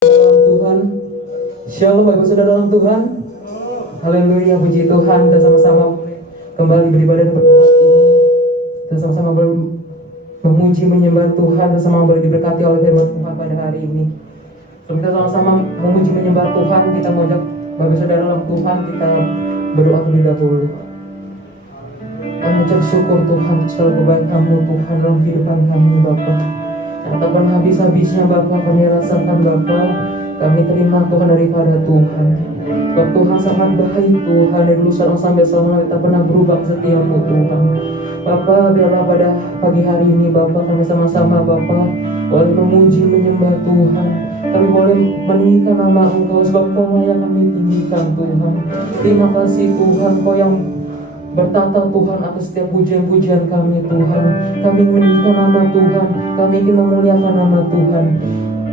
Dalam Tuhan, Shalom Bapak Saudara dalam Tuhan. Haleluya, puji Tuhan. Kita sama-sama kembali beribadah di tempat ini. Kita sama-sama memuji menyembah Tuhan. Kita sama boleh diberkati oleh firman Tuhan pada hari ini. Sebelum kita sama-sama memuji menyembah Tuhan, kita mengajak Bapak Saudara dalam Tuhan, kita berdoa terlebih dahulu. Kami mengucap syukur Tuhan selalu kebaikan-Mu Tuhan dalam kehidupan kami Bapa. Yang tak pernah habis-habisnya Bapa, kami rasakan Bapa. Kami terima Tuhan daripada Tuhan. Sebab Tuhan sangat baik Tuhan. Dari dulu sekarang sampai selama tak pernah berubah setiamu Tuhan. Bapa, biarlah pada pagi hari ini Bapa kami sama-sama Bapa boleh memuji menyembah Tuhan. Kami boleh meninggikan nama Engkau sebab Kau yang kami tinggikan Tuhan. Terima kasih Tuhan, Kau yang bertata Tuhan atas setiap pujian-pujian kami Tuhan. Kami meninggikan nama Tuhan. Kami ingin memuliakan nama Tuhan.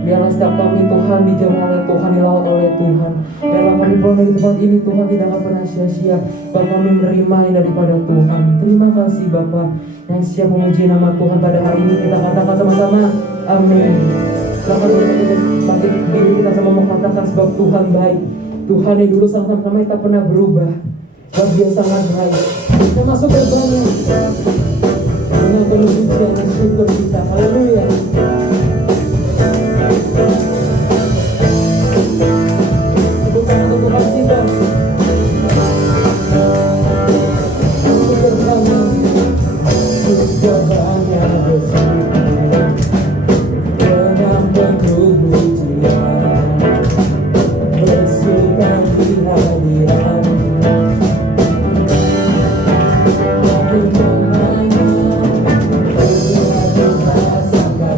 Biarlah setiap kami Tuhan dijamah oleh Tuhan, dilawat oleh Tuhan. Biarlah kami pulang dari tempat ini Tuhan tidak akan pernah sia-sia. Bahwa kami menerima ini daripada Tuhan. Terima kasih Bapa yang siap memuji nama Tuhan pada hari ini. Kita katakan sama-sama amin. Selamat bangkit diri kita sama mengatakan sebab Tuhan baik. Tuhan yang dulu sama-sama tak pernah berubah. Sebab Dia sangat baik. Kita masuk bersama dengan penuh pujian dan syukur kita. Haleluya. Bukan untuk Tuhan kita. Masuk bersama. Sudah banyak bersyukur dengan penuh pujian, bersuka di hadirat. Tapi jangan lihat juga sampai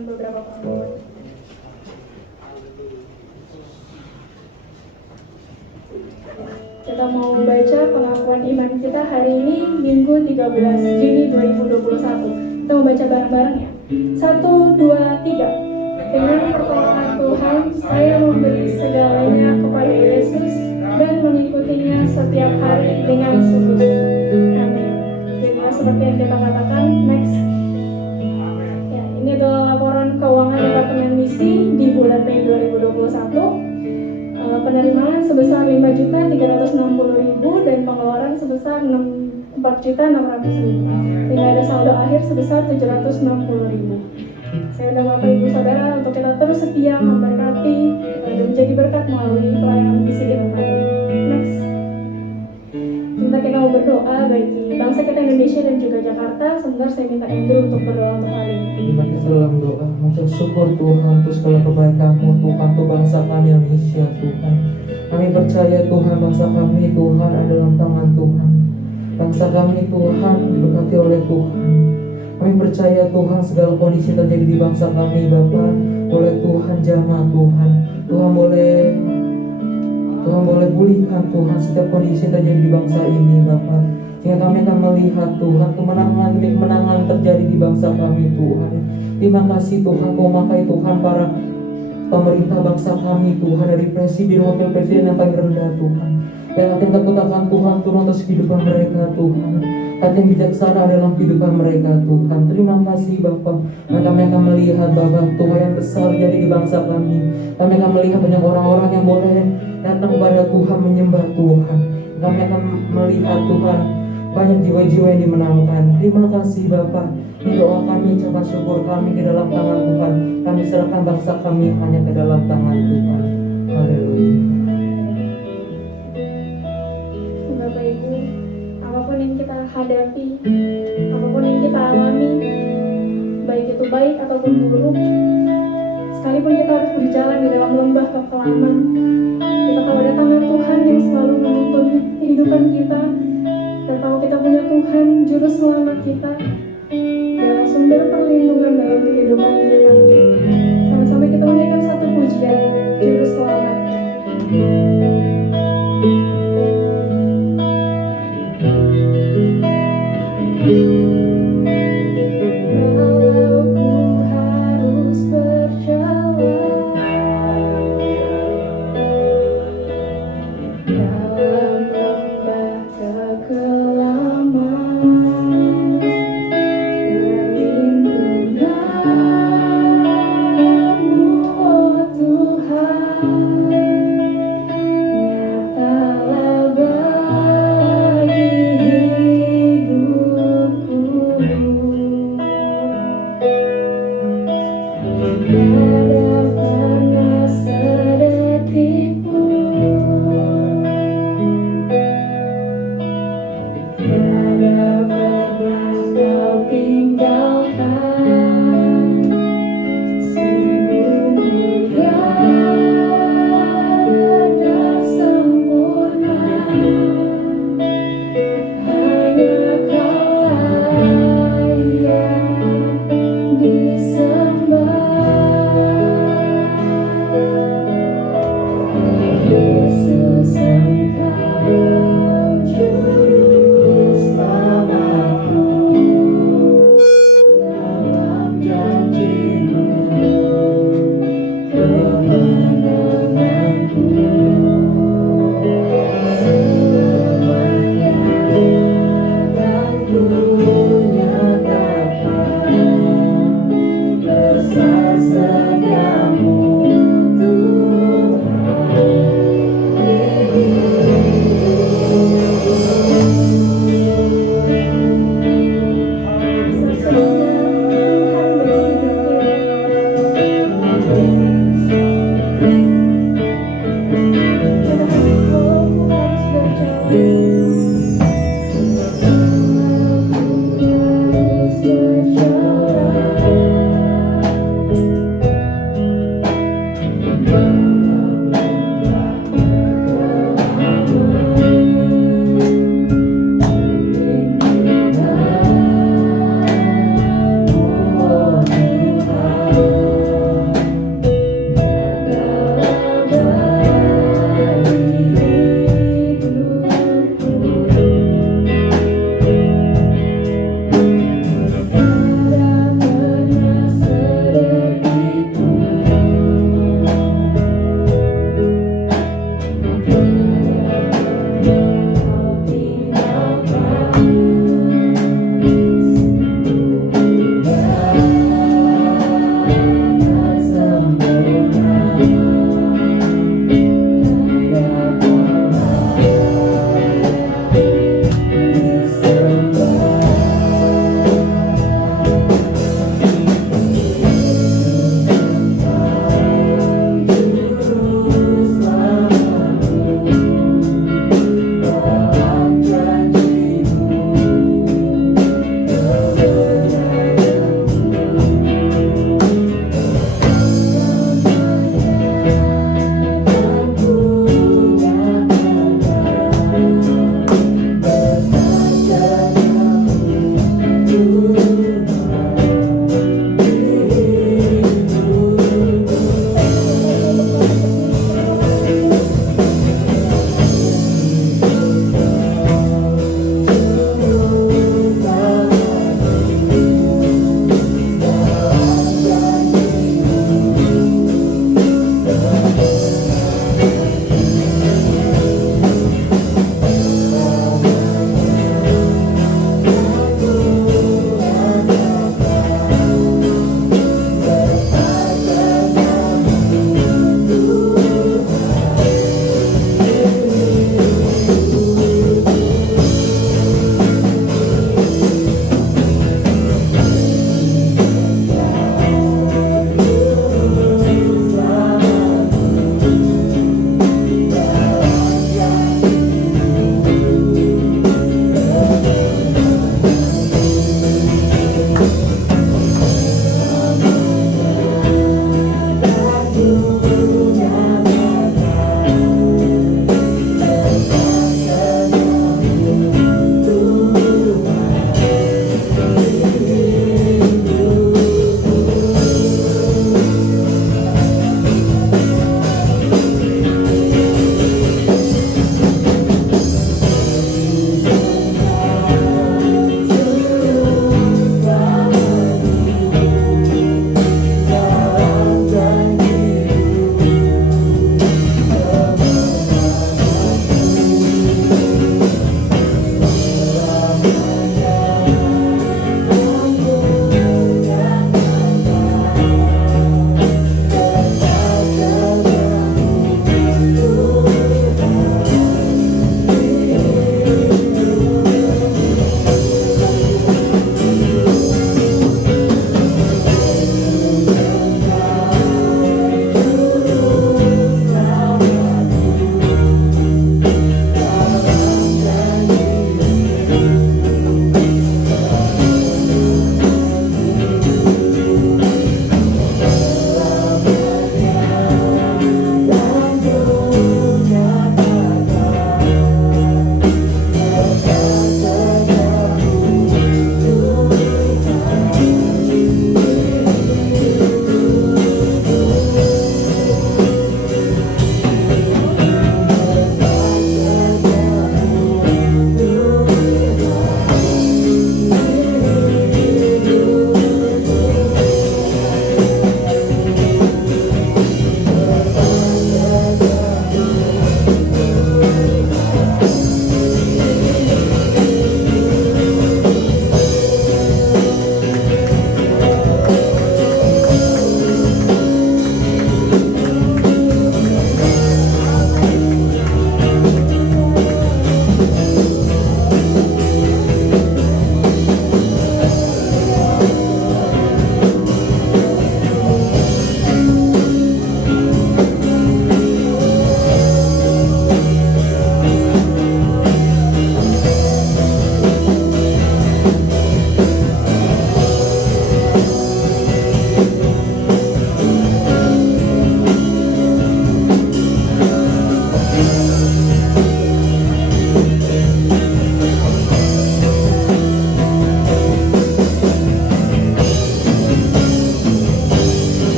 dengan beberapa pengalaman. Kita mau baca pengakuan iman kita hari ini Minggu 13 Juni 2021. Kita mau baca bareng-bareng ya. 1, 2, 3. Dengan pertolongan Tuhan, saya memberi segalanya kepada Yesus dan mengikutinya setiap hari dengan sungguh-sungguh. Amin. Terima seperti yang kita katakan. Next. Ya, ini adalah laporan keuangan Departemen Misi di bulan Mei 2021. Penerimaan sebesar 5.360.000 dan pengeluaran sebesar 4.600.000, sehingga ada saldo akhir sebesar 760.000. Saya undang Bapak Ibu Saudara untuk kita terus setia memberkati dan menjadi berkat melalui pelayanan misi kita. Next. Sebentar kita mau berdoa bagi bangsa kita Indonesia dan juga Jakarta. Sebentar saya minta Andrew untuk berdoa untuk hal ini. Terima kasih dalam doa, mengucap syukur Tuhan untuk segala kebaikan-Mu Tuhan, untuk bangsa kami Indonesia Tuhan. Kami percaya Tuhan, bangsa kami Tuhan ada dalam tangan Tuhan. Bangsa kami Tuhan diberkati oleh Tuhan. Kami percaya Tuhan segala kondisi terjadi di bangsa kami Bapa, oleh Tuhan jamah Tuhan. Tuhan boleh pulihkan Tuhan setiap kondisi terjadi di bangsa ini Bapa. Sehingga kami akan melihat Tuhan kemenangan demi kemenangan terjadi di bangsa kami Tuhan. Terima kasih Tuhan, Kau memakai Tuhan para pemerintah bangsa kami Tuhan, dari presiden, wakil presiden yang paling rendah Tuhan. Yang hati yang takut akan Tuhan turun atas kehidupan mereka Tuhan. Hati yang bijaksana dalam kehidupan mereka Tuhan. Terima kasih Bapa. Dan kami akan melihat Bapa Tuhan yang besar jadi di bangsa kami. Kami akan melihat banyak orang-orang yang boleh datang kepada Tuhan, menyembah Tuhan. Kami akan melihat Tuhan banyak jiwa-jiwa yang dimenangkan. Terima kasih Bapa. Ini doa kami, ucapan syukur kami ke dalam tangan Tuhan. Kami serahkan bangsa kami hanya ke dalam tangan Tuhan. Haleluya. Bapak Ibu, apapun yang kita hadapi, apapun yang kita alami, baik itu baik ataupun buruk, sekalipun kita harus berjalan di dalam lembah kekelaman, kita tahu ada tangan Tuhan yang selalu menuntun kehidupan kita. Kita tahu kita punya Tuhan, juru selamat kita, adalah sumber perlindungan dalam kehidupan kita. Sama-sama kita menyanyikan satu pujian, juru selamat. Disembah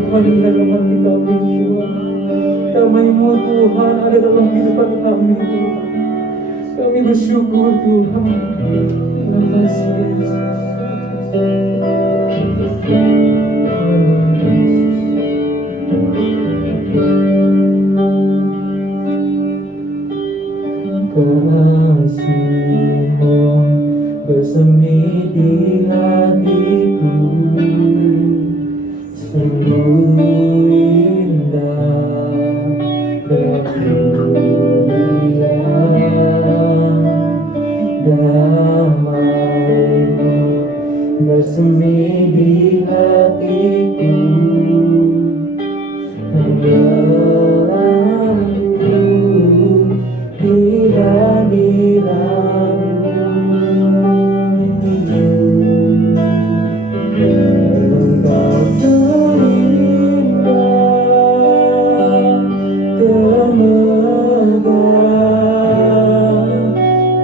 Tuhan dalam hati kami Tuhan. Damai-Mu Tuhan ada dalam kehidupan kami Tuhan. Kami bersyukur Tuhan. Terima kasih Kasih-Mu bersemi di hatiku, sungguh indah dan mulia. Damai-Mu bersemi di hatiku, tenggelamku di hadirat-Mu. Engkau terindah, termegah,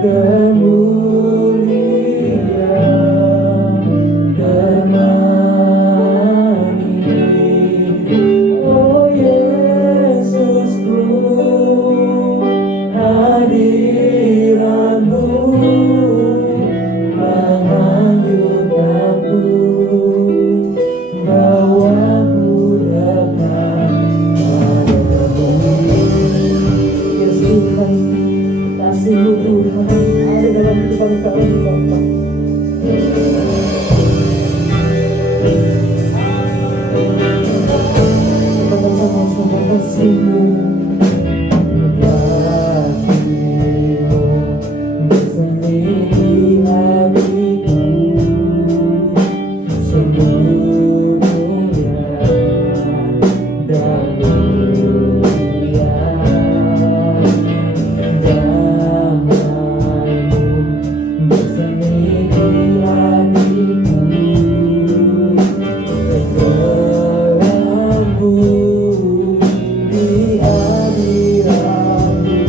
termulia, termanis. Oh Yesusku, hadirat-Mu menghanyutkanku, bawaku dekat padamu. Yesus Tuhan, kasih-Mu Tuhan ada dalam kehidupan kami Bapa. Kita bersama-sama kasih-Mu. Kasih-Mu bersemi di hatiku, sungguh mulia dan mulia. Damai-Mu bersemi di hatiku, tenggelamku di hadirat-Mu.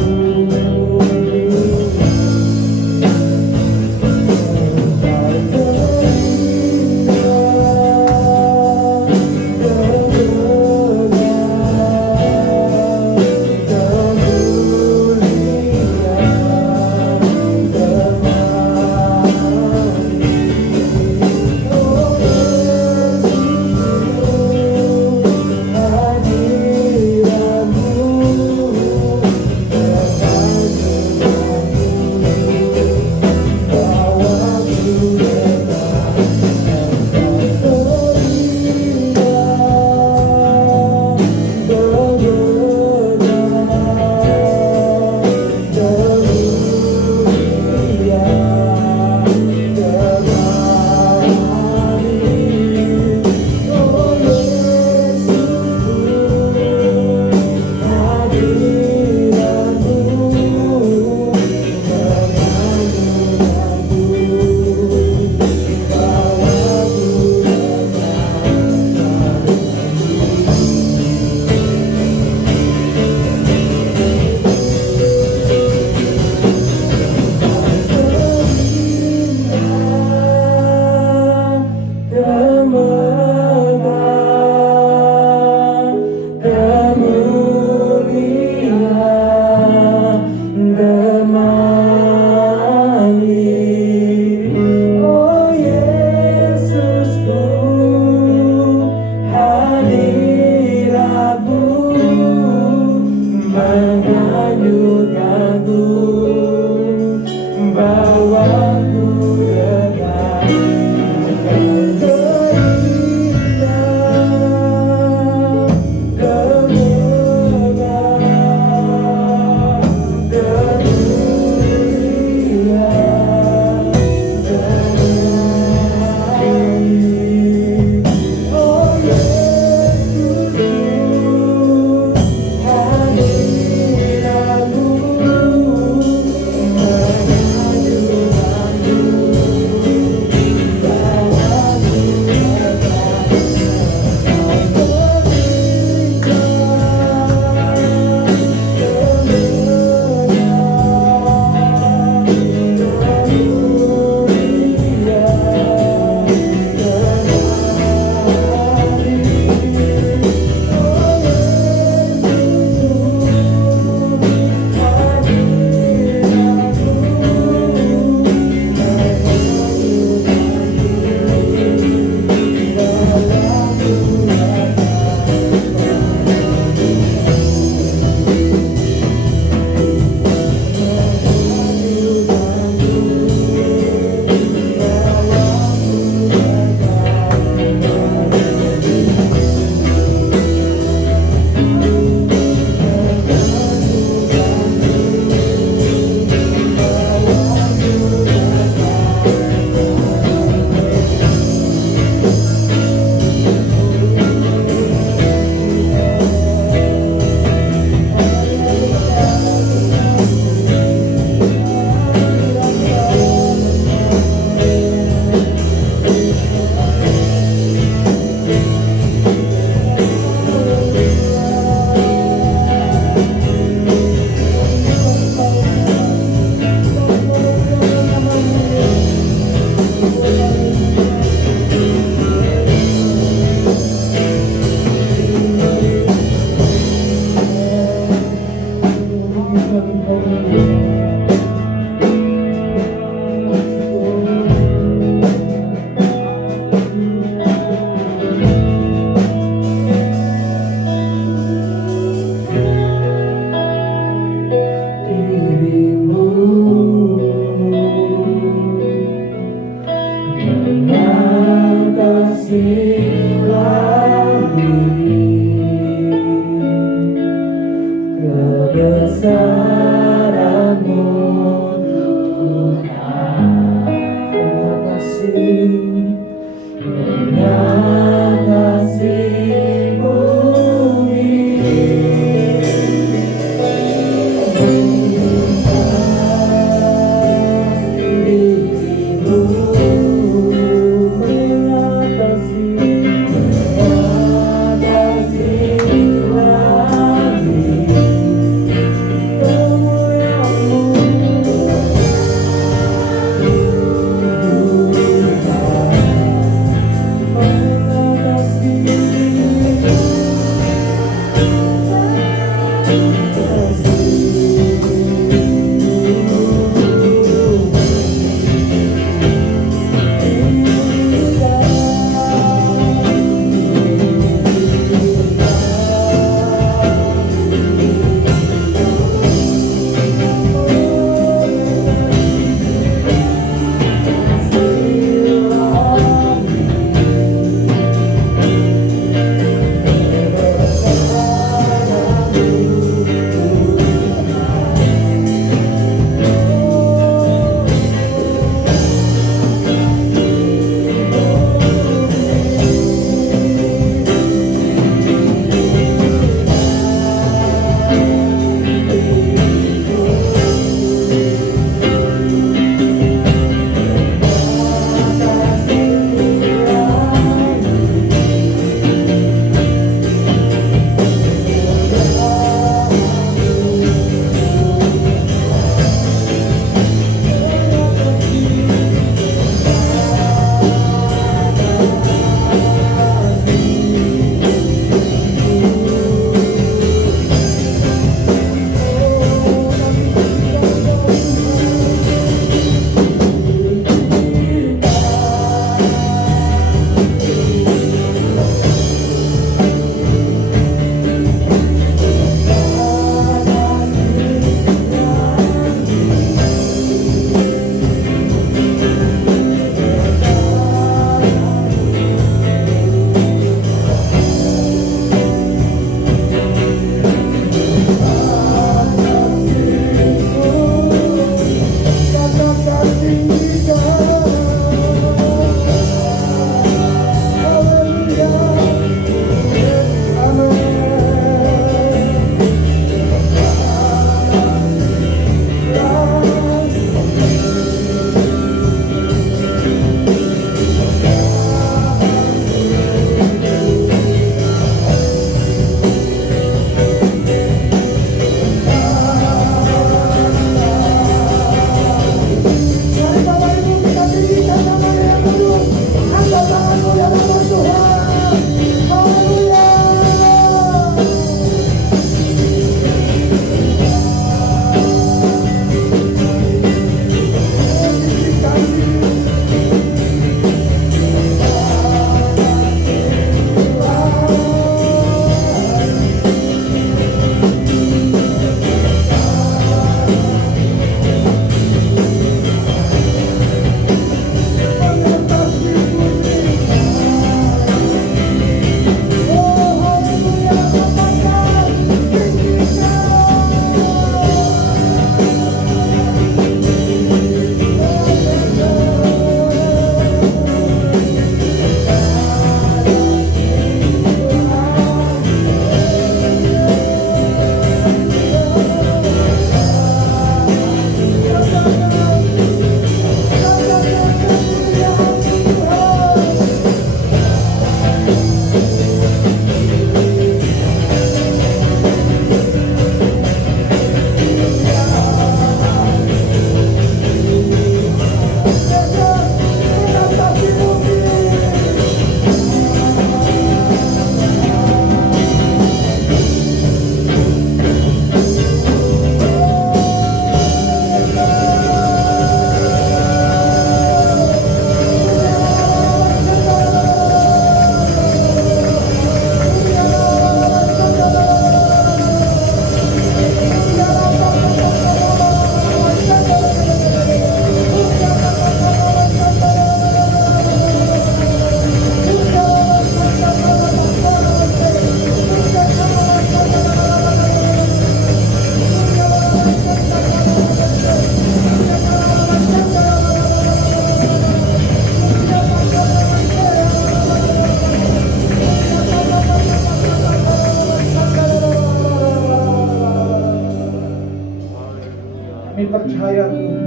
percaya Tuhan,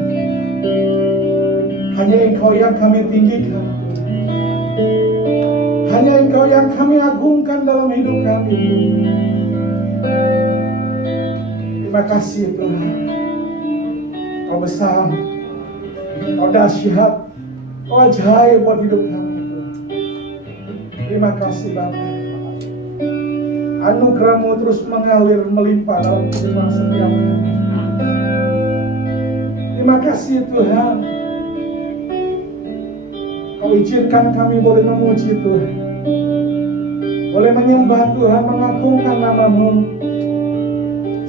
hanya Engkau yang kami tinggikan, hanya Engkau yang kami agungkan dalam hidup kami. Terima kasih Tuhan, Kau besar, Kau dahsyat, Kau ajaib buat hidup kami Tuhan. Terima kasih Bapa, anugerah-Mu terus mengalir melimpah dalam kehidupan setiap kami. Terima kasih Tuhan, Kau izinkan kami boleh memuji Tuhan, boleh menyembah Tuhan, mengagungkan nama-Mu.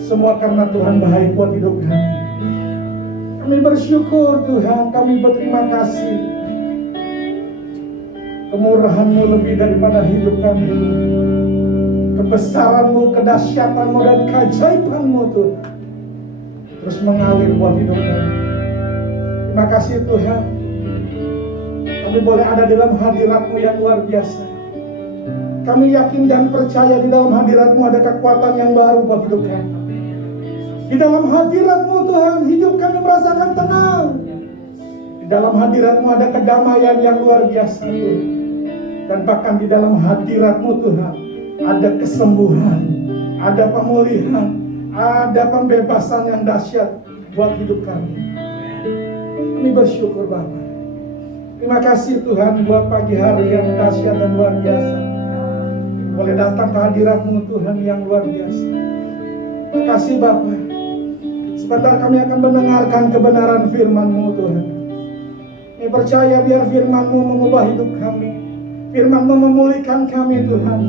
Semua karena Tuhan baik buat hidup kami. Kami bersyukur Tuhan, kami berterima kasih. Kemurahan-Mu lebih daripada hidup kami. Kebesaran-Mu, kedahsyatan-Mu, dan keajaiban-Mu Tuhan terus mengalir buat hidup kami. Terima kasih Tuhan, kami boleh ada dalam hadirat-Mu yang luar biasa. Kami yakin dan percaya di dalam hadirat-Mu ada kekuatan yang baru buat hidup kami. Di dalam hadirat-Mu Tuhan, hidup kami merasakan tenang. Di dalam hadirat-Mu ada kedamaian yang luar biasa Tuhan. Dan bahkan di dalam hadirat-Mu Tuhan, ada kesembuhan, ada pemulihan, ada pembebasan yang dahsyat buat hidup kami. Kami bersyukur Bapa. Terima kasih Tuhan buat pagi hari yang dahsyat dan luar biasa. Boleh datang ke hadirat-Mu Tuhan yang luar biasa. Terima kasih Bapa. Sebentar kami akan mendengarkan kebenaran firman-Mu Tuhan. Kami percaya biar firman-Mu mengubah hidup kami, firman-Mu memulihkan kami Tuhan,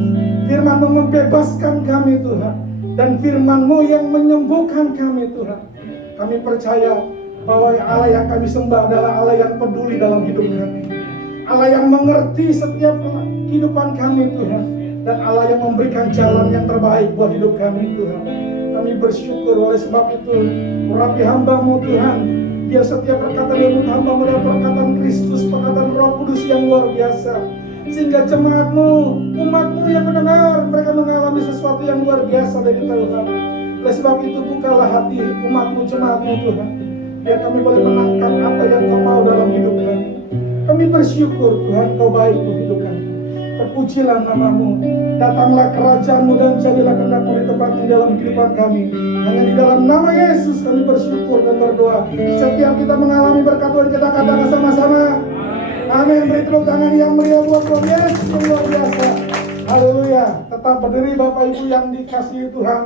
firman-Mu membebaskan kami Tuhan, dan firman-Mu yang menyembuhkan kami Tuhan. Kami percaya bahwa Allah yang kami sembah adalah Allah yang peduli dalam hidup kami, Allah yang mengerti setiap kehidupan kami Tuhan, dan Allah yang memberikan jalan yang terbaik buat hidup kami Tuhan. Kami bersyukur oleh sebab itu, urapi hamba-Mu Tuhan, biar setiap perkataan yang hamba-Mu adalah perkataan Kristus, perkataan Roh Kudus yang luar biasa, sehingga jemaat-Mu, umat-Mu yang mendengar, mereka mengalami sesuatu yang luar biasa dari Tuhan. Oleh sebab itu, bukalah hati umat-Mu, jemaat-Mu Tuhan, biar kami boleh menangkap apa yang Kau mau dalam hidup kami. Kami bersyukur Tuhan, Kau baik untuk hidup kami. Terpujilah nama-Mu, datanglah kerajaan-Mu dan jadilah kehendak-Mu di tempat ini dalam kehidupan kami. Hanya di dalam nama Yesus kami bersyukur dan berdoa. Setiap kita mengalami berkat Tuhan, kita katakan sama-sama amin. Beri tepuk tangan yang meriah buat Tuhan Yesus yang luar biasa. Haleluya. Tetap berdiri Bapak Ibu yang dikasihi Tuhan.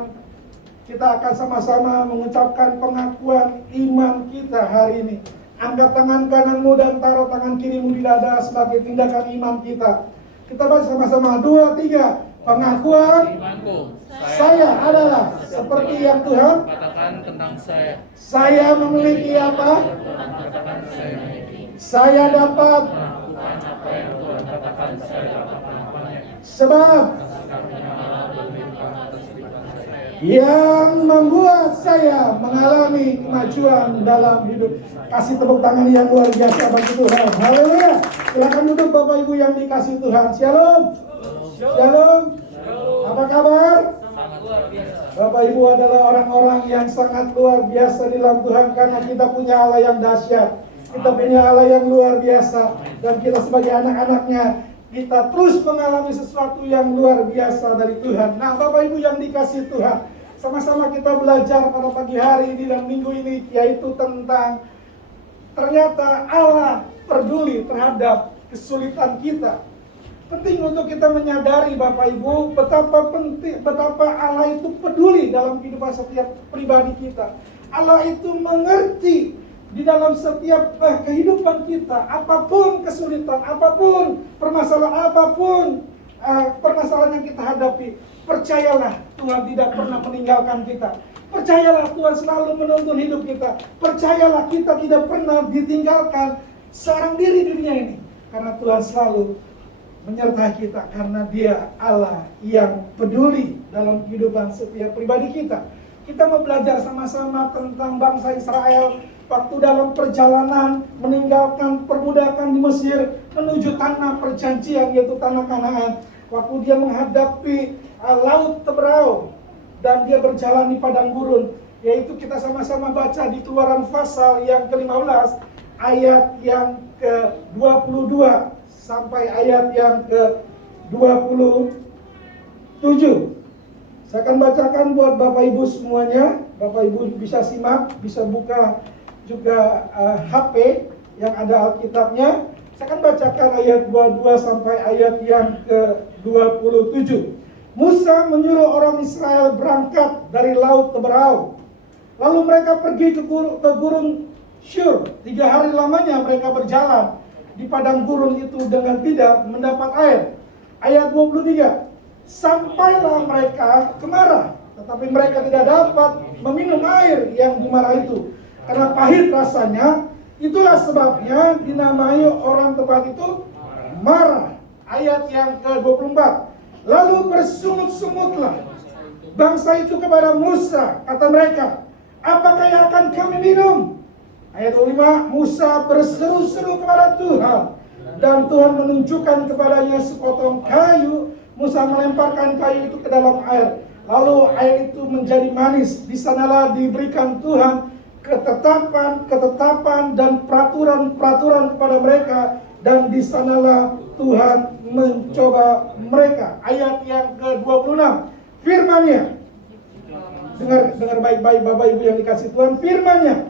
Kita akan sama-sama mengucapkan pengakuan iman kita hari ini. Angkat tangan kananmu dan taruh tangan kirimu di dada sebagai tindakan iman kita. Kita baca sama-sama 2, 3. Pengakuan saya adalah seperti yang Tuhan katakan tentang saya. Saya memiliki apa? Saya dapat Melakukan apa yang Tuhan katakan saya dapat melakukannya. sebab yang membuat saya mengalami kemajuan dalam hidup. Kasih tepuk tangan yang luar biasa bagi Tuhan. Haleluya. Silakan duduk Bapak Ibu yang dikasihi Tuhan. Shalom. Shalom. Apa kabar? Sangat luar biasa. Bapak Ibu adalah orang-orang yang sangat luar biasa di dalam Tuhan, karena kita punya Allah yang dahsyat. Kita punya Allah yang luar biasa, dan kita sebagai anak-anaknya, kita terus mengalami sesuatu yang luar biasa dari Tuhan. Nah Bapak Ibu yang dikasihi Tuhan, sama-sama kita belajar pada pagi hari ini dan minggu ini, yaitu tentang ternyata Allah peduli terhadap kesulitan kita. Penting untuk kita menyadari Bapak Ibu, betapa Allah itu peduli dalam kehidupan setiap pribadi kita. Allah itu mengerti di dalam setiap kehidupan kita, apapun kesulitan, apapun permasalahan yang kita hadapi. Percayalah Tuhan tidak pernah meninggalkan kita. Percayalah Tuhan selalu menuntun hidup kita. Percayalah kita tidak pernah ditinggalkan seorang diri di dunia ini, karena Tuhan selalu menyertai kita, karena Dia Allah yang peduli dalam kehidupan setiap pribadi kita. Kita mau belajar sama-sama tentang bangsa Israel waktu dalam perjalanan meninggalkan perbudakan di Mesir menuju tanah perjanjian, yaitu tanah Kanaan. Waktu dia menghadapi laut Teberau dan dia berjalan di padang gurun, yaitu kita sama-sama baca di Keluaran pasal yang ke-15 ayat yang ke-22 sampai ayat yang ke-27. Saya akan bacakan buat Bapak Ibu semuanya. Bapak Ibu bisa simak, bisa buka juga HP yang ada Alkitabnya. Saya akan bacakan ayat 22 sampai ayat yang ke-27. Musa menyuruh orang Israel berangkat dari Laut Teberau. Lalu mereka pergi ke gurun Syur. 3 hari lamanya mereka berjalan di padang gurun itu dengan tidak mendapat air. Ayat 23. Sampailah mereka ke Marah, tetapi mereka tidak dapat meminum air yang di Marah itu, karena pahit rasanya. Itulah sebabnya dinamai orang tempat itu Marah. Ayat yang ke-24. Lalu bersungut-sungutlah bangsa itu kepada Musa, kata mereka, apakah yang akan kami minum? Ayat 25. Musa berseru-seru kepada Tuhan, dan Tuhan menunjukkan kepadanya sepotong kayu. Musa melemparkan kayu itu ke dalam air, lalu air itu menjadi manis. Di sanalah diberikan Tuhan ketetapan dan peraturan kepada mereka, dan di sanalah Tuhan mencoba mereka. Ayat yang ke-26. Firman-Nya, dengar baik-baik Bapak Ibu yang dikasih Tuhan, firman-Nya,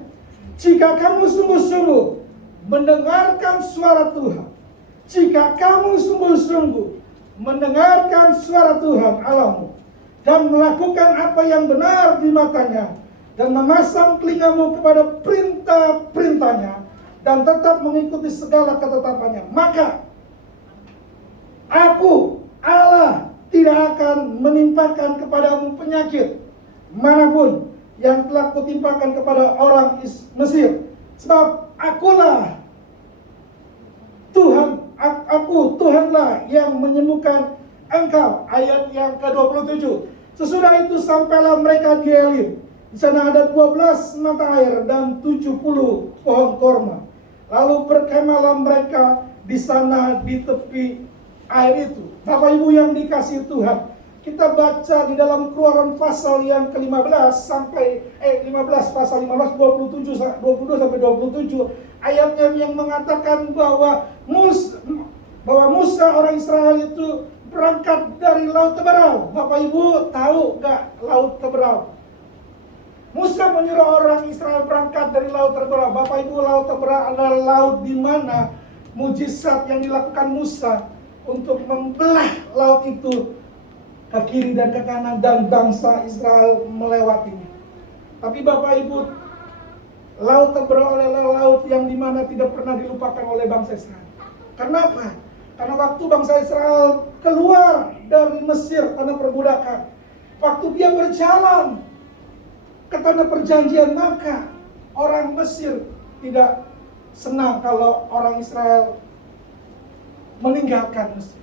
jika kamu sungguh-sungguh mendengarkan suara Tuhan, jika kamu sungguh-sungguh mendengarkan suara Tuhan Allahmu dan melakukan apa yang benar di matanya, dan memasang telingamu kepada perintah-perintahnya, dan tetap mengikuti segala ketetapannya, maka Aku Allah tidak akan menimpakan kepadamu penyakit manapun yang telah kutimpakan kepada orang Mesir, sebab Akulah Tuhan. Tuhanlah yang menyembuhkan engkau. Ayat yang ke-27. Sesudah itu sampailah mereka di Elim. Di sana ada 12 mata air dan 70 pohon korma. Lalu berkemahlah mereka di sana di tepi air itu. Bapak Ibu yang dikasihi Tuhan, kita baca di dalam Keluaran pasal yang ke-15 sampai 15 pasal 15 22 sampai 27 ayatnya yang mengatakan bahwa Musa orang Israel itu berangkat dari Laut Teberau. Bapak Ibu tahu gak Laut Teberau? Musa menyuruh orang Israel berangkat dari Laut Teberau. Bapak Ibu, Laut Teberau adalah laut di mana mujizat yang dilakukan Musa untuk membelah laut itu ke kiri dan ke kanan, dan bangsa Israel melewatinya. Tapi Bapak Ibu, Laut Teberau adalah laut yang dimana tidak pernah dilupakan oleh bangsa Israel. Kenapa? Karena waktu bangsa Israel keluar dari Mesir, tanah perbudakan, waktu dia berjalan ke tanah perjanjian, maka orang Mesir tidak senang kalau orang Israel meninggalkan Mesir.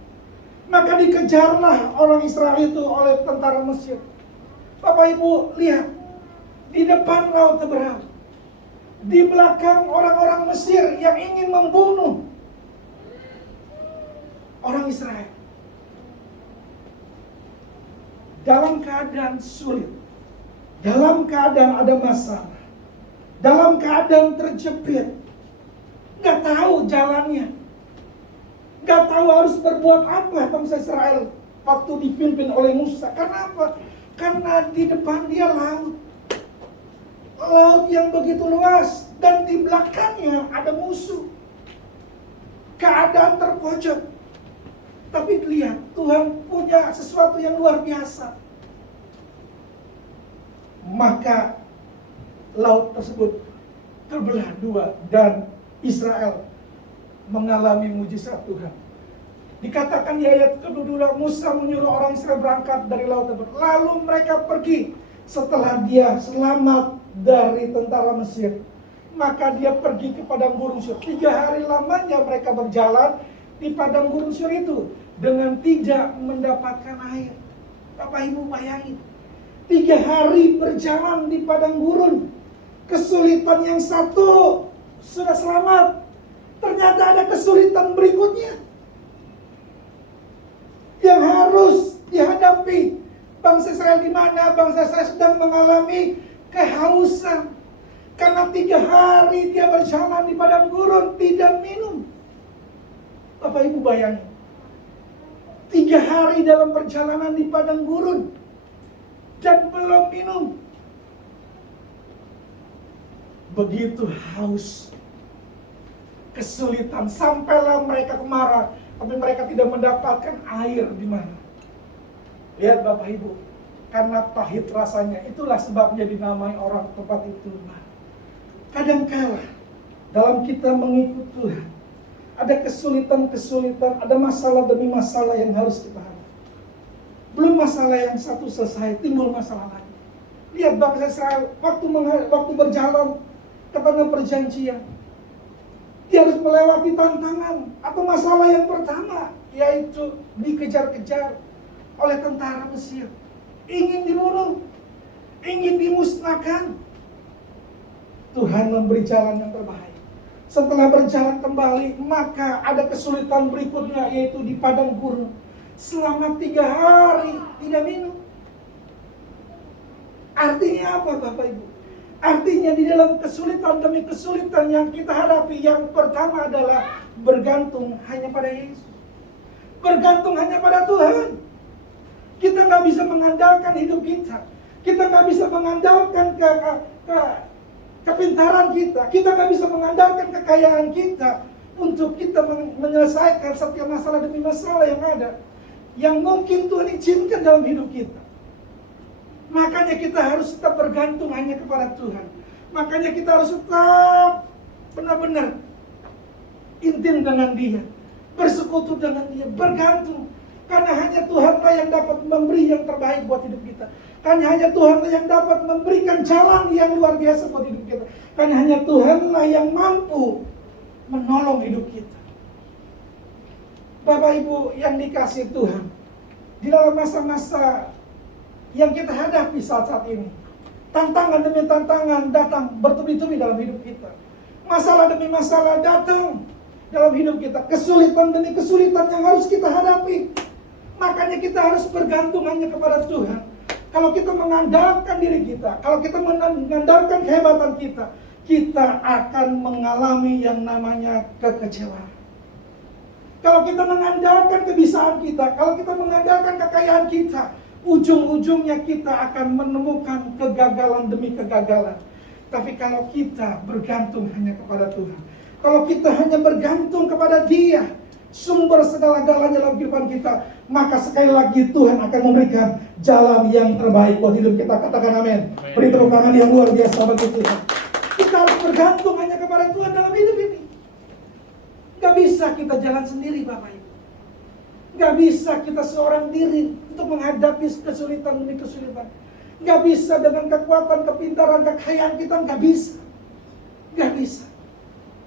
Maka dikejarlah orang Israel itu oleh tentara Mesir. Bapak Ibu lihat, di depan Laut Teberau, di belakang orang-orang Mesir yang ingin membunuh orang Israel. Dalam keadaan sulit, dalam keadaan ada masalah, dalam keadaan terjepit, gak tahu jalannya, gak tahu harus berbuat apa bangsa Israel waktu dipimpin oleh Musa. Karena apa? Karena di depan dia laut yang begitu luas, dan di belakangnya ada musuh. Keadaan terpojok. Tapi lihat, Tuhan punya sesuatu yang luar biasa. Maka laut tersebut terbelah dua, dan Israel mengalami mujizat Tuhan. Dikatakan di ayat kedua, Musa menyuruh orang Israel berangkat dari Laut Teberau. Lalu mereka pergi setelah dia selamat dari tentara Mesir. Maka dia pergi ke padang gurun Syur. 3 hari lamanya mereka berjalan di padang gurun Syur itu dengan tidak mendapatkan air. Bapak Ibu bayangin, 3 hari berjalan di padang gurun. Kesulitan yang satu sudah selamat, ternyata ada kesulitan berikutnya yang harus dihadapi bangsa Israel, di mana bangsa Israel sedang mengalami kehausan. Karena 3 hari dia berjalan di padang gurun, tidak minum. Bapak Ibu bayangin, 3 hari dalam perjalanan di padang gurun dan belum minum. Begitu haus, kesulitan, sampailah mereka kemarah, tapi mereka tidak mendapatkan air di mana. Lihat Bapak Ibu, karena pahit rasanya, itulah sebabnya dinamai orang tempat itu. Kadangkala dalam kita mengikut Tuhan, ada kesulitan-kesulitan, ada masalah demi masalah yang harus kita hadapi. Belum masalah yang satu selesai, timbul masalah lain. Lihat bangsa Israel, waktu berjalan ke tanah perjanjian, dia harus melewati tantangan atau masalah yang pertama, yaitu dikejar-kejar oleh tentara Mesir, ingin dibunuh, ingin dimusnahkan. Tuhan memberi jalan yang terbaik. Setelah berjalan kembali, maka ada kesulitan berikutnya, yaitu di padang gurun. Selama 3 hari tidak minum. Artinya apa Bapak Ibu? Artinya di dalam kesulitan demi kesulitan yang kita hadapi, yang pertama adalah bergantung hanya pada Yesus. Bergantung hanya pada Tuhan. Kita nggak bisa mengandalkan hidup kita. Kita nggak bisa mengandalkan kepintaran kita. Kita nggak bisa mengandalkan kekayaan kita untuk kita menyelesaikan setiap masalah demi masalah yang ada, yang mungkin Tuhan izinkan dalam hidup kita. Makanya kita harus tetap bergantung hanya kepada Tuhan. Makanya kita harus tetap benar-benar intim dengan Dia, bersekutu dengan Dia, bergantung. Karena hanya Tuhanlah yang dapat memberi yang terbaik buat hidup kita. Karena hanya Tuhanlah yang dapat memberikan jalan yang luar biasa buat hidup kita. Karena hanya Tuhanlah yang mampu menolong hidup kita. Bapak Ibu yang dikasihi Tuhan, di dalam masa-masa yang kita hadapi saat-saat ini, tantangan demi tantangan datang bertubi-tubi dalam hidup kita. Masalah demi masalah datang dalam hidup kita. Kesulitan demi kesulitan yang harus kita hadapi. Makanya kita harus bergantung hanya kepada Tuhan. Kalau kita mengandalkan diri kita, kalau kita mengandalkan kehebatan kita, kita akan mengalami yang namanya kekecewaan. Kalau kita mengandalkan kebisaan kita, kalau kita mengandalkan kekayaan kita, ujung-ujungnya kita akan menemukan kegagalan demi kegagalan. Tapi kalau kita bergantung hanya kepada Tuhan, kalau kita hanya bergantung kepada Dia, sumber segala-galanya dalam kehidupan kita, maka sekali lagi Tuhan akan memberikan jalan yang terbaik buat hidup kita. Katakan amin. Beri tepuk tangan yang luar biasa bagi Tuhan. Kita harus bergantung hanya kepada Tuhan dalam hidup ini. Gak bisa kita jalan sendiri Bapak Ibu. Gak bisa kita seorang diri untuk menghadapi kesulitan demi kesulitan. Gak bisa dengan kekuatan, kepintaran, kekayaan kita, gak bisa. Gak bisa.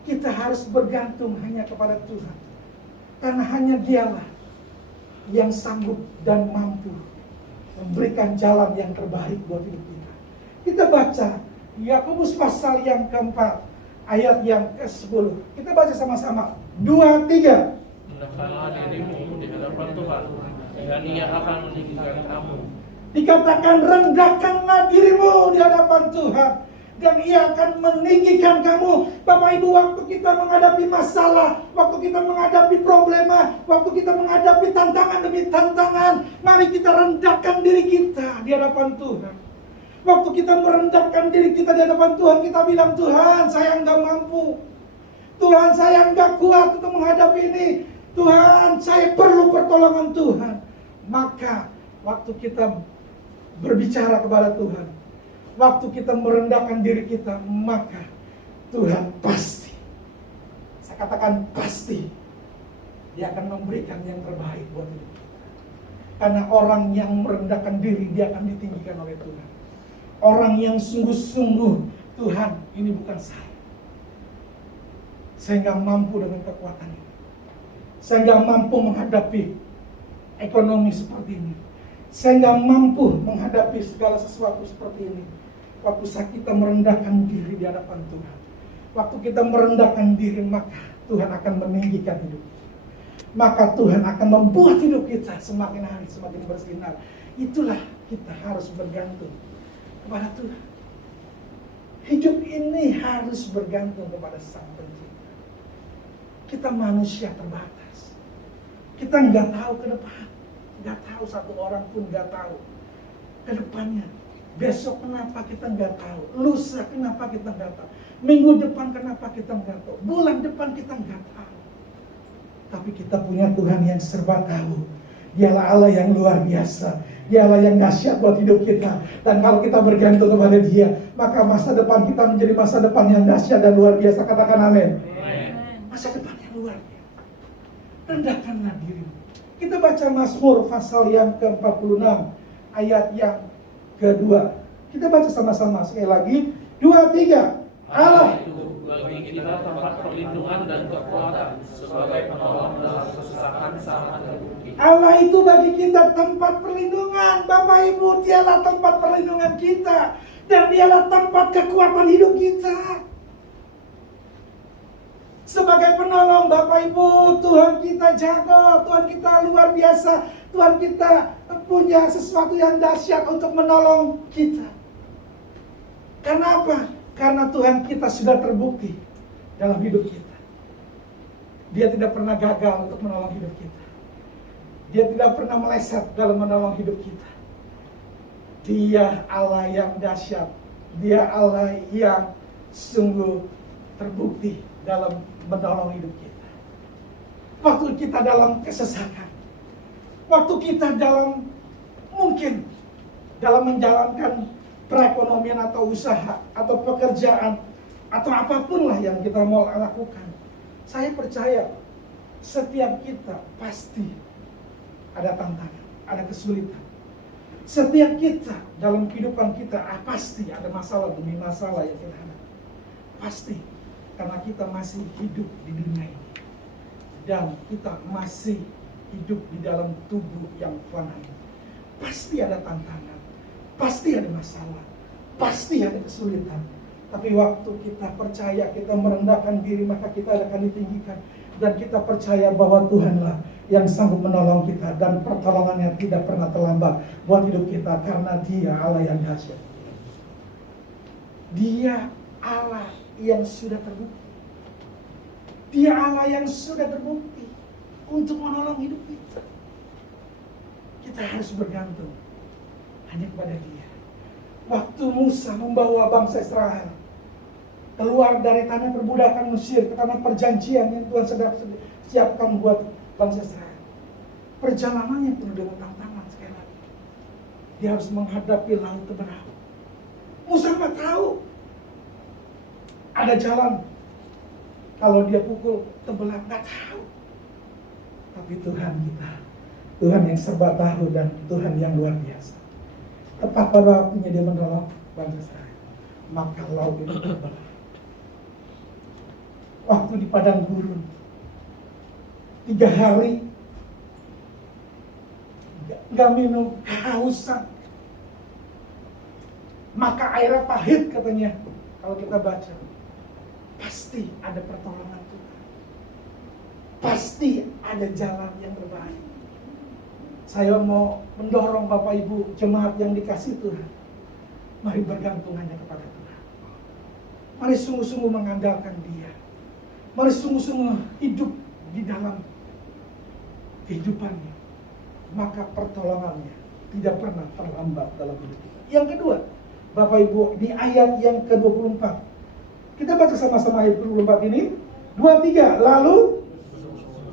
Kita harus bergantung hanya kepada Tuhan. Karena hanya Dialah yang sanggup dan mampu memberikan jalan yang terbaik buat hidup kita. Kita baca Yakobus pasal yang keempat, ayat yang ke-10. Kita baca sama-sama. 2, 3. Rendahkanlah dirimu di hadapan Tuhan, dan Ia akan meninggikan kamu. Dikatakan rendahkanlah dirimu di hadapan Tuhan, dan Ia akan meninggikan kamu. Bapak Ibu, waktu kita menghadapi masalah, waktu kita menghadapi problema, waktu kita menghadapi tantangan demi tantangan, mari kita rendahkan diri kita di hadapan Tuhan. Waktu kita merendahkan diri kita di hadapan Tuhan, kita bilang, Tuhan saya enggak mampu, Tuhan saya enggak kuat untuk menghadapi ini, Tuhan saya perlu pertolongan Tuhan. Maka waktu kita berbicara kepada Tuhan, waktu kita merendahkan diri kita, maka Tuhan pasti, saya katakan pasti, Dia akan memberikan yang terbaik buat hidup kita. Karena orang yang merendahkan diri, dia akan ditinggikan oleh Tuhan. Orang yang sungguh-sungguh, Tuhan ini bukan saya nggak mampu dengan kekuatan ini, saya nggak mampu menghadapi ekonomi seperti ini, saya nggak mampu menghadapi segala sesuatu seperti ini. Waktu kita merendahkan diri di hadapan Tuhan, waktu kita merendahkan diri, maka Tuhan akan meninggikan hidup kita. Maka Tuhan akan membuat hidup kita semakin hari semakin bersinar. Itulah kita harus bergantung kepada Tuhan. Hidup ini harus bergantung kepada Sang Pencipta. Kita manusia terbatas. Kita nggak tahu ke depan. Nggak tahu, satu orang pun nggak tahu ke depannya. Besok kenapa kita nggak tahu. Lusa kenapa kita nggak tahu. Minggu depan kenapa kita nggak tahu. Bulan depan kita nggak tahu. Tapi kita punya Tuhan yang serba tahu. Dialah Allah yang luar biasa. Dialah yang dahsyat buat hidup kita. Dan kalau kita bergantung kepada Dia, maka masa depan kita menjadi masa depan yang dahsyat dan luar biasa. Katakan amin. Masa depan yang luar biasa. Rendahkanlah dirimu. Kita baca Mazmur pasal yang ke-46, ayat yang kedua. Kita baca sama-sama sekali lagi. 2, 3. Allah itu bagi kita tempat perlindungan dan kekuatan sebagai penolong dalam kesusahan sangat terbukti. Allah itu bagi kita tempat perlindungan. Bapak Ibu, Dialah tempat perlindungan kita. Dan Dialah tempat kekuatan hidup kita. Sebagai penolong, Bapak Ibu, Tuhan kita jago, Tuhan kita luar biasa. Tuhan kita punya sesuatu yang dahsyat untuk menolong kita. Karena apa? Karena Tuhan kita sudah terbukti dalam hidup kita. Dia tidak pernah gagal untuk menolong hidup kita. Dia tidak pernah meleset dalam menolong hidup kita. Dia Allah yang dahsyat. Dia Allah yang sungguh terbukti dalam menolong hidup kita. Waktu kita dalam kesesakan, waktu kita mungkin dalam menjalankan perekonomian atau usaha atau pekerjaan atau apapun lah yang kita mau lakukan, saya percaya setiap kita pasti ada tantangan, ada kesulitan. Setiap kita dalam kehidupan kita pasti ada masalah demi masalah yang kita hadapi. Pasti, karena kita masih hidup di dunia ini dan kita masih hidup di dalam tubuh yang fana ini. Pasti ada tantangan, pasti ada masalah, pasti ada kesulitan. Tapi waktu kita percaya, kita merendahkan diri, maka kita akan ditinggikan. Dan kita percaya bahwa Tuhanlah yang sanggup menolong kita. Dan pertolongannya tidak pernah terlambat buat hidup kita. Karena Dia Allah yang dahsyat. Dia Allah yang sudah terbukti. Dia Allah yang sudah terbukti untuk menolong hidup kita. Kita harus bergantung hanya kepada Dia. Waktu Musa membawa bangsa Israel keluar dari tanah perbudakan Mesir ke tanah perjanjian yang Tuhan sedang siapkan buat bangsa Israel, perjalanannya penuh dengan tantangan sekali lagi. Dia harus menghadapi laut teberau. Musa nggak tahu ada jalan kalau dia pukul tenggelam, nggak tahu. Tapi Tuhan kita, Tuhan yang serba tahu dan Tuhan yang luar biasa. Tepat pada waktunya Dia menolong bangsa Israel, maka laut itu terbelah. Waktu di padang gurun 3 hari nggak minum, kehausan, maka airnya pahit katanya. Kalau kita baca, pasti ada pertolongan Tuhan, pasti ada jalan yang terbaik. Saya mau mendorong Bapak Ibu jemaat yang dikasih Tuhan, mari bergantung hanya kepada Tuhan. Mari sungguh-sungguh mengandalkan Dia. Mari sungguh-sungguh hidup di dalam kehidupannya. Maka pertolongannya tidak pernah terlambat dalam hidup kita. Yang kedua, Bapak Ibu, di ayat yang ke-24. Kita baca sama-sama ayat ke-24 ini. 2, 3. Lalu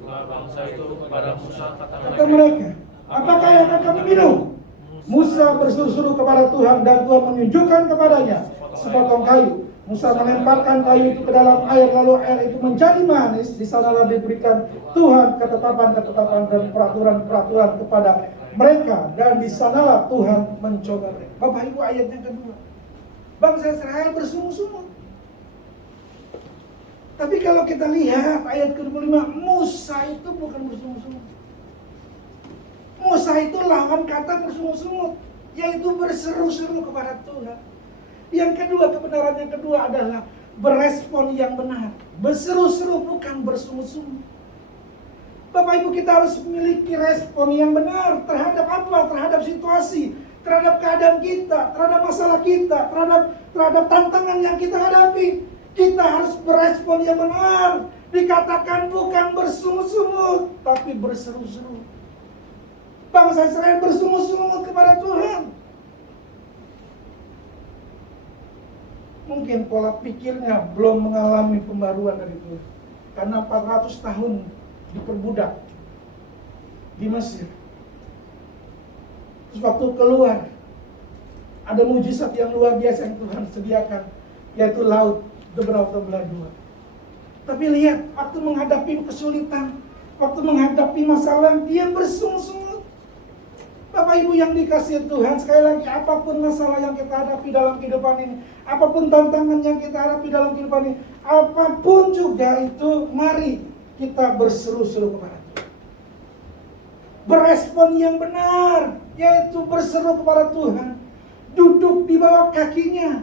Bangsa itu kepada Musa kata mereka, apakah yang akan kami minum? Musa berseru-seru kepada Tuhan dan Tuhan menunjukkan kepadanya sepotong kayu. Musa melemparkan kayu itu ke dalam air, lalu air itu menjadi manis. Di sanalah diberikan Tuhan ketetapan-ketetapan dan peraturan-peraturan kepada mereka, dan di sanalah Tuhan mencoba mereka. Bapak Ibu, ayat yang kedua, bangsa Israel bersungguh-sungguh. Tapi kalau kita lihat ayat ke-25, Musa itu bukan bersungguh-sungguh. Musa itu lawan kata bersungguh-sungguh, yaitu berseru-seru kepada Tuhan. Yang kedua, kebenaran yang kedua adalah berespon yang benar. Berseru-seru bukan bersungguh-sungguh. Bapak Ibu, kita harus memiliki respon yang benar terhadap apa? Terhadap situasi, terhadap keadaan kita, terhadap masalah kita, terhadap tantangan yang kita hadapi. Kita harus berespon yang benar. Dikatakan bukan bersungut-sungut, tapi berseru-seru. Bangsa Israel bersungut-sungut kepada Tuhan. Mungkin pola pikirnya belum mengalami pembaruan dari Tuhan. Karena 400 tahun diperbudak di Mesir. Terus waktu keluar, ada mujizat yang luar biasa yang Tuhan sediakan, yaitu laut belah dua. Tapi lihat, waktu menghadapi kesulitan, waktu menghadapi masalah, dia bersungut-sungut. Bapak Ibu yang dikasihi Tuhan, sekali lagi, apapun masalah yang kita hadapi dalam kehidupan ini, apapun tantangan yang kita hadapi dalam kehidupan ini, apapun juga itu, mari kita berseru-seru kepada Tuhan. Berespon yang benar, yaitu berseru kepada Tuhan. Duduk di bawah kakinya,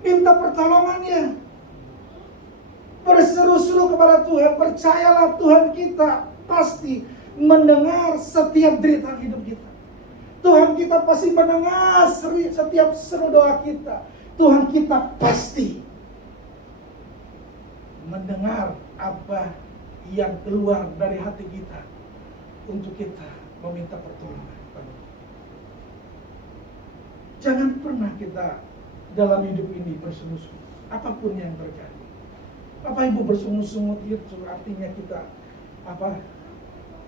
minta pertolongannya. Berseru-seru kepada Tuhan, percayalah Tuhan kita pasti mendengar setiap derita hidup kita. Tuhan kita pasti mendengar setiap seru doa kita. Tuhan kita pasti mendengar apa yang keluar dari hati kita untuk kita meminta pertolongan. Jangan pernah kita dalam hidup ini bersungut-sungut, apapun yang terjadi. Bapak Ibu, bersungut-sungut itu artinya kita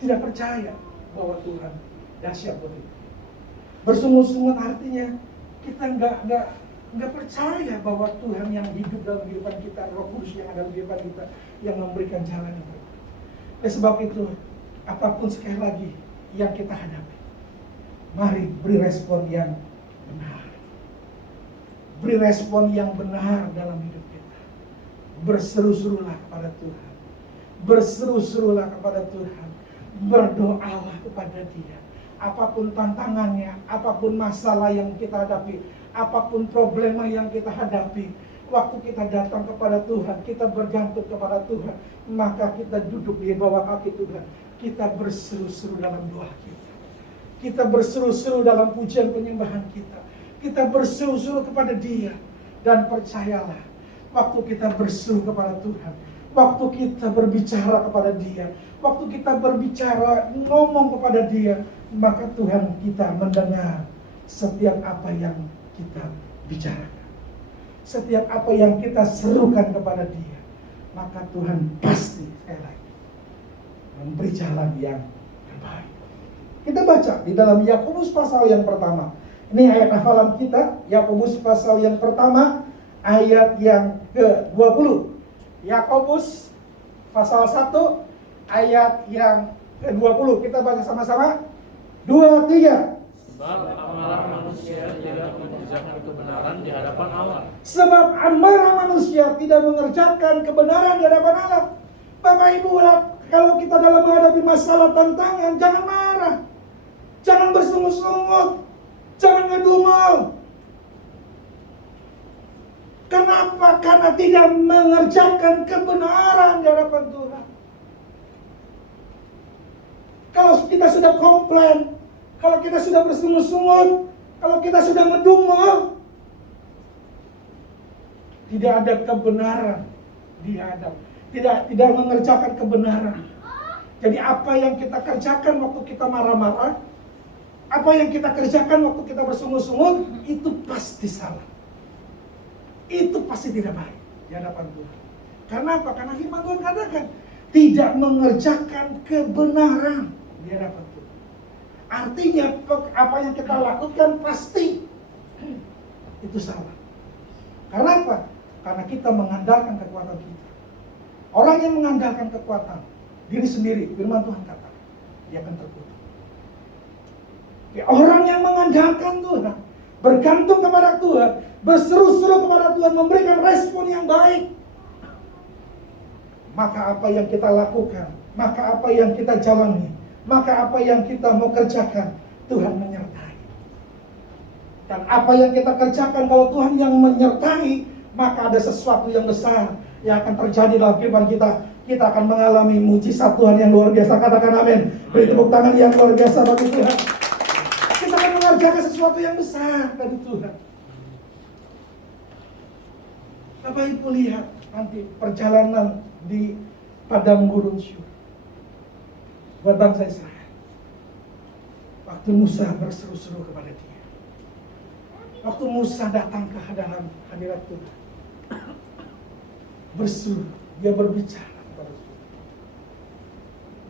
tidak percaya bahwa Tuhan dahsyat buat kita. Bersungut-sungut artinya kita nggak percaya bahwa Tuhan yang hidup dalam kehidupan kita, Roh Kudus yang ada dalam kehidupan kita, yang memberikan jalan yang terbaik. Oleh sebab itu, apapun sekali lagi yang kita hadapi, mari beri respon yang benar. Beri respon yang benar dalam hidup kita. Berseru-serulah kepada Tuhan. Berseru-serulah kepada Tuhan. Berdoalah kepada Dia. Apapun tantangannya, apapun masalah yang kita hadapi, apapun problema yang kita hadapi, waktu kita datang kepada Tuhan, kita bergantung kepada Tuhan, maka kita duduk di bawah kaki Tuhan. Kita berseru-seru dalam doa kita. Kita berseru-seru dalam pujian penyembahan kita. Kita berseru-seru kepada Dia. Dan percayalah, waktu kita berseru kepada Tuhan, waktu kita berbicara kepada Dia, waktu kita berbicara, ngomong kepada Dia, maka Tuhan kita mendengar setiap apa yang kita bicarakan. Setiap apa yang kita serukan kepada Dia, maka Tuhan pasti sekali lagi memberi jalan yang terbaik. Kita baca di dalam Yakobus pasal yang pertama. Ini ayat hafalan kita, Yakobus pasal yang pertama, ayat yang ke-20. Yakobus pasal 1, ayat yang ke-20. Kita baca sama-sama. 2, 3. Sebab amarah manusia tidak mengerjakan kebenaran di hadapan Allah. Sebab amarah manusia tidak mengerjakan kebenaran di hadapan Allah. Bapak Ibu, kalau kita dalam menghadapi masalah tantangan, jangan marah. Jangan bersungut-sungut. Jangan ngedumel. Kenapa? Karena tidak mengerjakan kebenaran di hadapan Tuhan. Kalau kita sudah komplain, kalau kita sudah bersungut-sungut, kalau kita sudah ngedumel, tidak ada kebenaran di hadapan. Tidak mengerjakan kebenaran. Jadi apa yang kita kerjakan waktu kita marah-marah, apa yang kita kerjakan waktu kita bersungut-sungut, itu pasti salah. Itu pasti tidak baik di hadapan Tuhan. Karena apa? Karena firman Tuhan katakan tidak mengerjakan kebenaran di hadapan Tuhan. Artinya apa yang kita lakukan pasti itu salah. Karena apa? Karena kita mengandalkan kekuatan kita. Orang yang mengandalkan kekuatan diri sendiri, firman Tuhan kata, dia akan terkutuk. Orang yang mengandalkan Tuhan, bergantung kepada Tuhan, berseru-seru kepada Tuhan, memberikan respon yang baik, maka apa yang kita lakukan, maka apa yang kita jalani, maka apa yang kita mau kerjakan, Tuhan menyertai. Dan apa yang kita kerjakan, kalau Tuhan yang menyertai, maka ada sesuatu yang besar yang akan terjadi dalam kehidupan kita. Kita akan mengalami mujizat Tuhan yang luar biasa. Katakan amin. Beri tepuk tangan yang luar biasa bagi Tuhan. Kita akan mengerjakan sesuatu sesuatu yang besar dari Tuhan. Bapak Ibu lihat nanti perjalanan di padang gurun Syur buat bangsa Israel. Waktu Musa berseru-seru kepada dia. Waktu Musa datang ke hadirat Tuhan. Berseru, dia berbicara kepada Tuhan.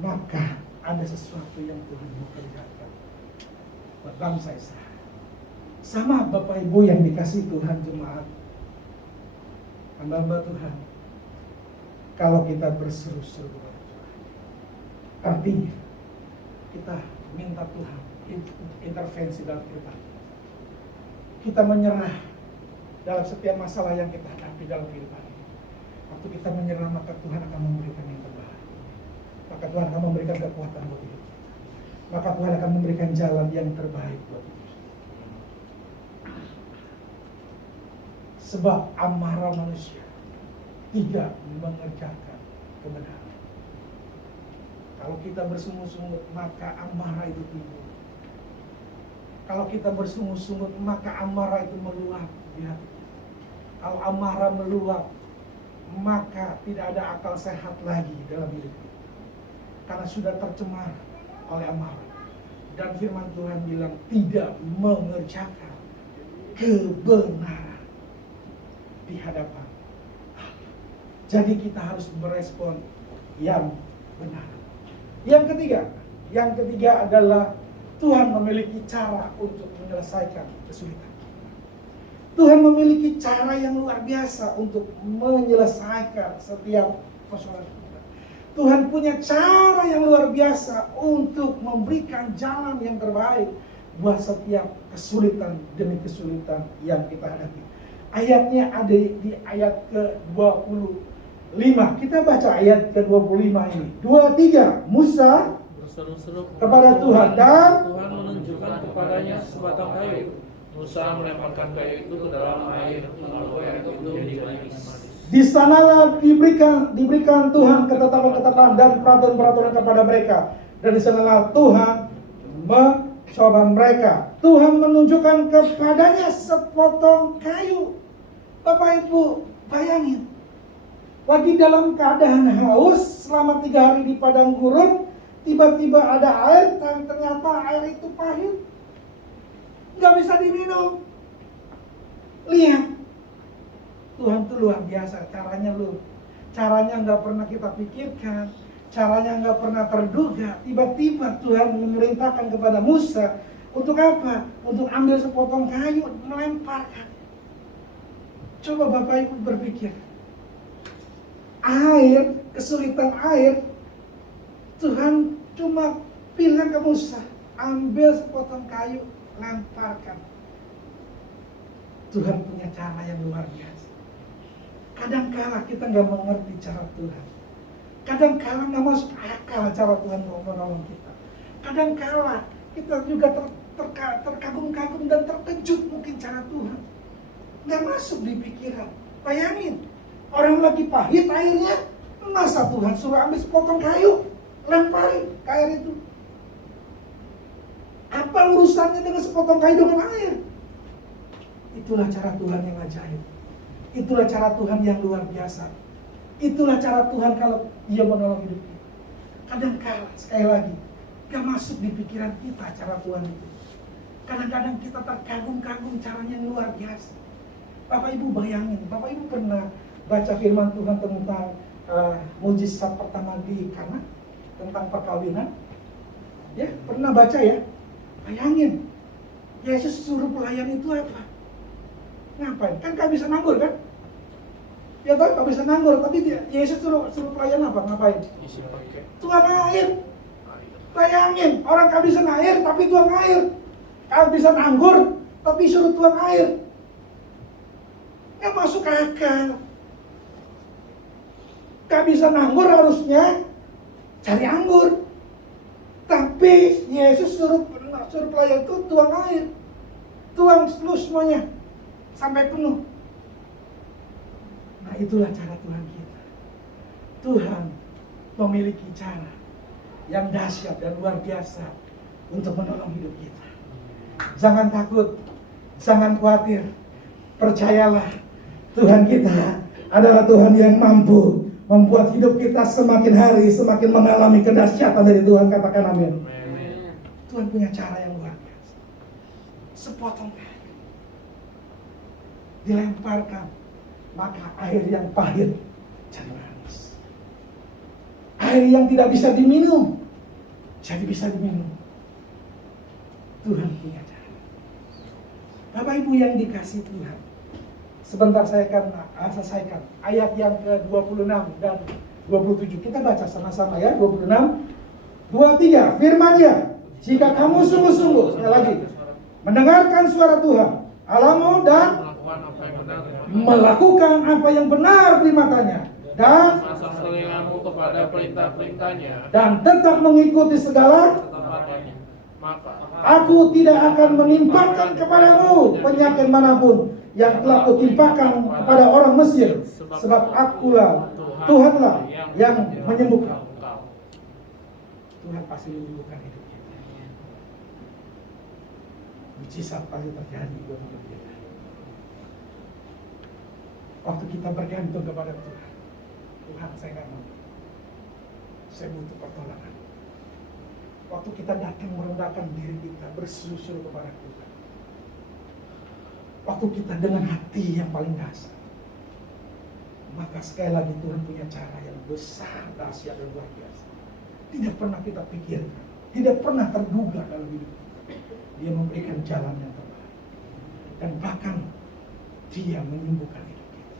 Maka ada sesuatu yang Tuhan mau kerjakan buat bangsa Israel. Sama Bapak Ibu yang dikasih Tuhan jemaat. Hamba Tuhan, kalau kita berseru-seru kepada Tuhan, artinya kita minta Tuhan intervensi dalam kehidupan. Kita menyerah dalam setiap masalah yang kita hadapi dalam kehidupan ini. Waktu kita menyerah, maka Tuhan akan memberikan yang terbaik. Maka Tuhan akan memberikan kekuatan buat hidup. Maka Tuhan akan memberikan jalan yang terbaik buat hidup. Sebab amarah manusia tidak mengerjakan kebenaran. Kalau kita bersungut-sungut, maka amarah itu timbul. Kalau kita bersungut-sungut, maka amarah itu meluap di hati. Kalau amarah meluap, maka tidak ada akal sehat lagi dalam hidup kita. Karena sudah tercemar oleh amarah. Dan firman Tuhan bilang tidak mengerjakan kebenaran di hadapan Allah. Jadi kita harus merespon yang benar. Yang ketiga adalah Tuhan memiliki cara untuk menyelesaikan kesulitan. Tuhan memiliki cara yang luar biasa untuk menyelesaikan setiap persoalan kita. Tuhan punya cara yang luar biasa untuk memberikan jalan yang terbaik buat setiap kesulitan demi kesulitan yang kita hadapi. Ayatnya ada di ayat ke-25. Kita baca ayat ke-25 ini. 23. Musa berseru-seru kepada Tuhan dan Tuhan menunjukkan kepadanya sebatang kayu. Musa melemparkan kayu itu ke dalam air, lalu air itu menjadi manis. di sanalah diberikan Tuhan ketetapan-ketetapan dan peraturan-peraturan kepada mereka. Dan di sanalah Tuhan mencoba mereka. Tuhan menunjukkan kepadanya sepotong kayu. Bapak Ibu, bayangin. Lagi dalam keadaan haus selama 3 hari di padang gurun, tiba-tiba ada air, dan ternyata air itu pahit. Nggak bisa diminum. Lihat. Tuhan itu luar biasa, caranya nggak pernah kita pikirkan, caranya nggak pernah terduga. Tiba-tiba Tuhan memerintahkan kepada Musa untuk apa? Untuk ambil sepotong kayu, melemparkan. Coba Bapak Ibu berpikir, kesulitan air, Tuhan cuma bilang ke Musa, ambil sepotong kayu, lemparkan. Tuhan punya cara yang luar biasa. Kadang-kala kita nggak mengerti cara Tuhan. Kadang-kala nggak masuk akal cara Tuhan mau menolong kita. Kadang-kala kita juga terkagum-kagum dan terkejut mungkin cara Tuhan. Nggak masuk di pikiran. Bayangin, orang lagi pahit airnya, masa Tuhan suruh ambil sepotong kayu, lemparin ke air itu. Apa urusannya dengan sepotong kayu dengan air? Itulah cara Tuhan yang ajaib. Itulah cara Tuhan yang luar biasa. Itulah cara Tuhan kalau Dia menolong hidup kita. Kadang-kala, sekali lagi, gak masuk di pikiran kita cara Tuhan itu. Kadang-kadang kita terkagum-kagum caranya yang luar biasa. Bapak Ibu bayangin, Bapak Ibu pernah baca firman Tuhan tentang mujizat pertama di Kana, tentang perkawinan? Ya, pernah baca ya? Bayangin, Yesus suruh pelayan itu apa? Ngapain? Kan gak bisa nganggur kan? Ya tahu gak bisa nganggur, tapi Yesus suruh pelayan apa? Ngapain? Isi pakai Tuang air. Bayangin, orang gak bisa air tapi tuang air. Gak bisa nganggur tapi suruh tuang air. Gak masuk akal. Gak bisa nganggur harusnya cari anggur. Tapi Yesus suruh pelayan itu tuang air. Tuang semuanya sampai penuh. Nah, itulah cara Tuhan kita. Tuhan memiliki cara yang dahsyat dan luar biasa untuk menolong hidup kita. Jangan takut, jangan khawatir. Percayalah, Tuhan kita adalah Tuhan yang mampu membuat hidup kita semakin hari semakin mengalami kedahsyatan dari Tuhan. Katakan amin. Tuhan punya cara yang luar biasa. Sepotong kayu dilemparkan, maka air yang pahit jadi manis. Air yang tidak bisa diminum jadi bisa diminum. Tuhan punya cara. Bapak Ibu yang dikasih Tuhan, sebentar saya akan selesaikan ayat yang ke-26 dan 27. Kita baca sama-sama ya. 26, 23. Firman-Nya, jika kamu sungguh-sungguh, sekali lagi, mendengarkan suara Tuhan Allahmu dan melakukan apa yang benar di matanya, dan Pasang telingamu kepada perintah-perintahnya dan tetap mengikuti segala, ketepatannya, maka aku tidak akan menimpakan kepadamu penyakit manapun yang telah kutimpakan kepada orang Mesir, sebab akulah Tuhanlah yang menyembuhkan. Tuhan pasti menyembuhkan hidup kita. Mujizat pasti terjadi buat hidup kita. Waktu kita bergantung kepada Tuhan, Tuhan saya nggak mau, saya butuh pertolongan. Waktu kita datang merendahkan diri kita, berseru-seru kepada Tuhan, waktu kita dengan hati yang paling dasar, maka sekali lagi Tuhan punya cara yang besar, dahsyat dan luar biasa. Tidak pernah kita pikirkan, tidak pernah terduga dalam hidup kita. Dia memberikan jalan yang terbaik, dan bahkan Dia menyembuhkan hidup kita.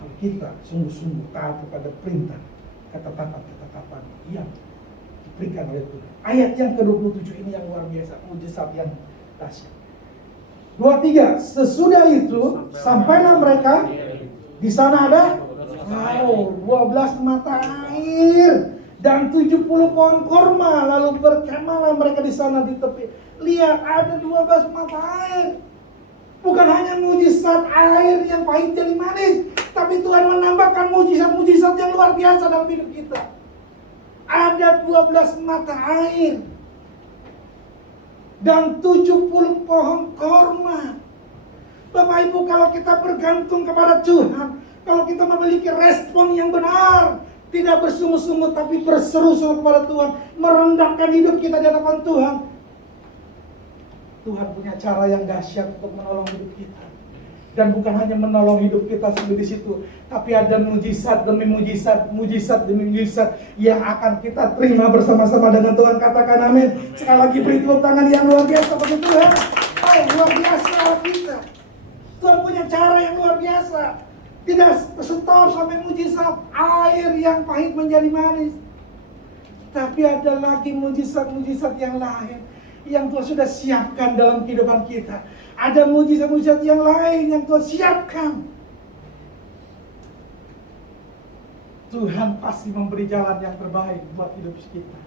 Kalau kita sungguh-sungguh taat kepada perintah, ketetapan-ketetapan yang diberikan oleh Tuhan. Ayat yang ke-27 ini yang luar biasa, mujizat yang dahsyat. 23, sesudah itu sampailah mereka, di sana ada 12 mata air dan 70 pohon korma, lalu berkemahlah mereka di sana di tepi. Lihat, ada 12 mata air. Bukan hanya mujizat air yang pahit jadi manis, tapi Tuhan menambahkan mujizat-mujizat yang luar biasa dalam hidup kita. Ada 12 mata air dan 70 pohon korma. Bapak Ibu, kalau kita bergantung kepada Tuhan, kalau kita memiliki respon yang benar, tidak bersungguh-sungguh tapi berseru-seru kepada Tuhan, merendahkan hidup kita di hadapan Tuhan, Tuhan punya cara yang dahsyat untuk menolong hidup kita. Dan bukan hanya menolong hidup kita sampai di situ, tapi ada mujizat demi mujizat, mujizat demi mujizat yang akan kita terima bersama-sama dengan Tuhan. Katakan amin. Sekali lagi beri tepuk tangan yang luar biasa bagi Tuhan. Luar biasa kita. Tuhan punya cara yang luar biasa. Tidak stop sampai mujizat air yang pahit menjadi manis, tapi ada lagi mujizat-mujizat yang lain yang Tuhan sudah siapkan dalam kehidupan kita. Ada mujizat-mujizat yang lain yang Tuhan siapkan. Tuhan pasti memberi jalan yang terbaik buat hidup kita.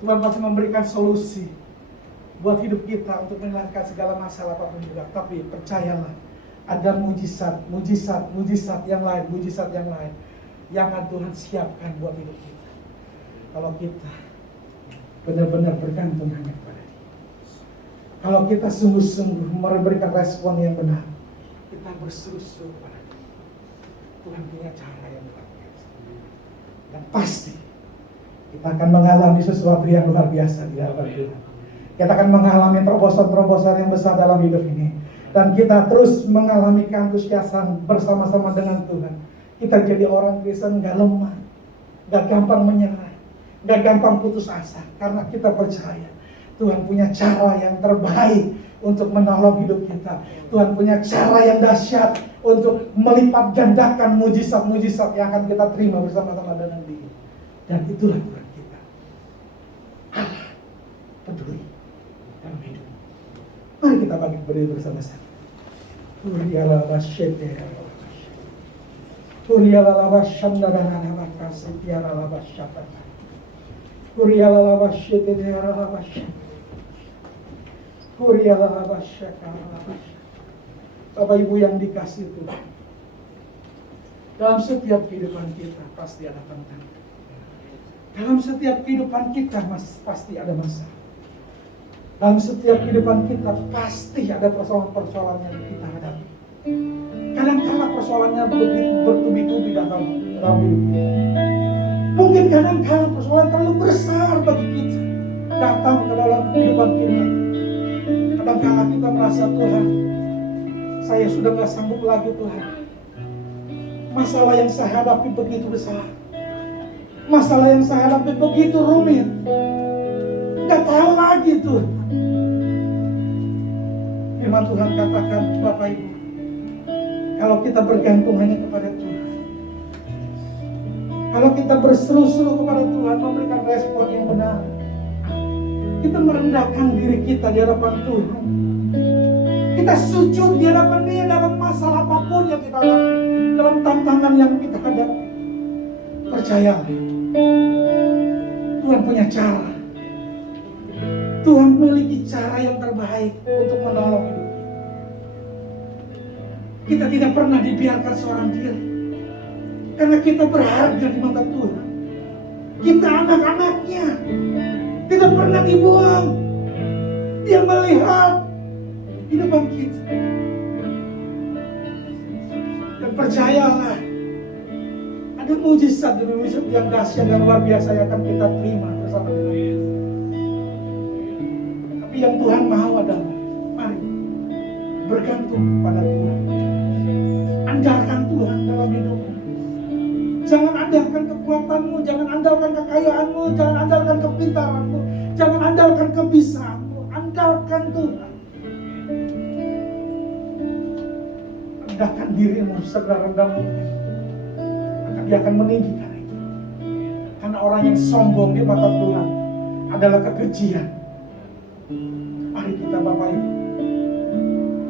Tuhan pasti memberikan solusi buat hidup kita untuk menghilangkan segala masalah apapun juga. Tapi percayalah, ada mujizat yang lain yang akan Tuhan siapkan buat hidup kita. Kalau kita benar-benar bergantung hanya kepada Dia. Kalau kita sungguh-sungguh memberikan respon yang benar, kita berseru-seru kepada Dia, Tuhan punya cara yang luar biasa. Dan pasti kita akan mengalami sesuatu yang luar biasa di hadapan Tuhan. Kita akan mengalami terobosan-terobosan yang besar dalam hidup ini. Dan kita terus mengalami keantusiasan bersama-sama dengan Tuhan. Kita jadi orang Kristen gak lemah, gak gampang menyerah, gak gampang putus asa. Karena kita percaya Tuhan punya cara yang terbaik untuk menolong hidup kita. Tuhan punya cara yang dahsyat untuk melipat gandakan mujizat-mujizat yang akan kita terima bersama-sama dengan Dia. Dan itulah Tuhan kita. Allah peduli dalam hidup. Mari kita berdiri bersama-sama. Uriala basyete, Uriala basyanda dan bakasi tiara basyata. Uriala basyete tiara basyata. Uriala basyaka. Bapak Ibu yang dikasih Tuhan, dalam setiap kehidupan kita pasti ada tantangan. Dalam setiap kehidupan kita pasti ada masalah. Dalam setiap kehidupan kita pasti ada persoalan-persoalan yang kita hadapi. Kadang-kadang persoalannya begitu bertubi-tubi dalam hidup kita. Mungkin kadang-kadang persoalan terlalu besar bagi kita datang ke dalam kehidupan kita. Kadang-kadang kita merasa, Tuhan, saya sudah gak sanggup lagi Tuhan. Masalah yang saya hadapi begitu besar. Masalah yang saya hadapi begitu rumit. Gak tahu lagi Tuhan. Firman Tuhan katakan, Bapak Ibu, kalau kita bergantung hanya kepada Tuhan, kalau kita berseru-seru kepada Tuhan, memberikan respon yang benar, kita merendahkan diri kita di hadapan Tuhan, kita sujud di hadapan Dia dalam masalah apapun yang kita hadapi, dalam tantangan yang kita hadapi. Percayalah, Tuhan punya cara. Tuhan memiliki cara yang terbaik untuk menolong hidup kita. Kita tidak pernah dibiarkan seorang diri, karena kita berharga di mata Tuhan. Kita anak-anaknya, tidak pernah dibuang. Dia melihat hidupan kita. Dan percayalah, ada mujizat demi mujizat yang dahsyat dan luar biasa yang akan kita terima bersama dengan Yesus. Tapi yang Tuhan mau adalah, mari bergantung pada Tuhan. Andalkan Tuhan dalam hidupmu. Jangan andalkan kekuatanmu, jangan andalkan kekayaanmu, jangan andalkan kepintaranmu, jangan andalkan kebisaanmu. Andalkan Tuhan. Rendahkan dirimu serendah mungkin, maka Dia akan meninggikan itu. Karena orang yang sombong di mata Tuhan adalah kekejian. Mari kita Bapak Ibu,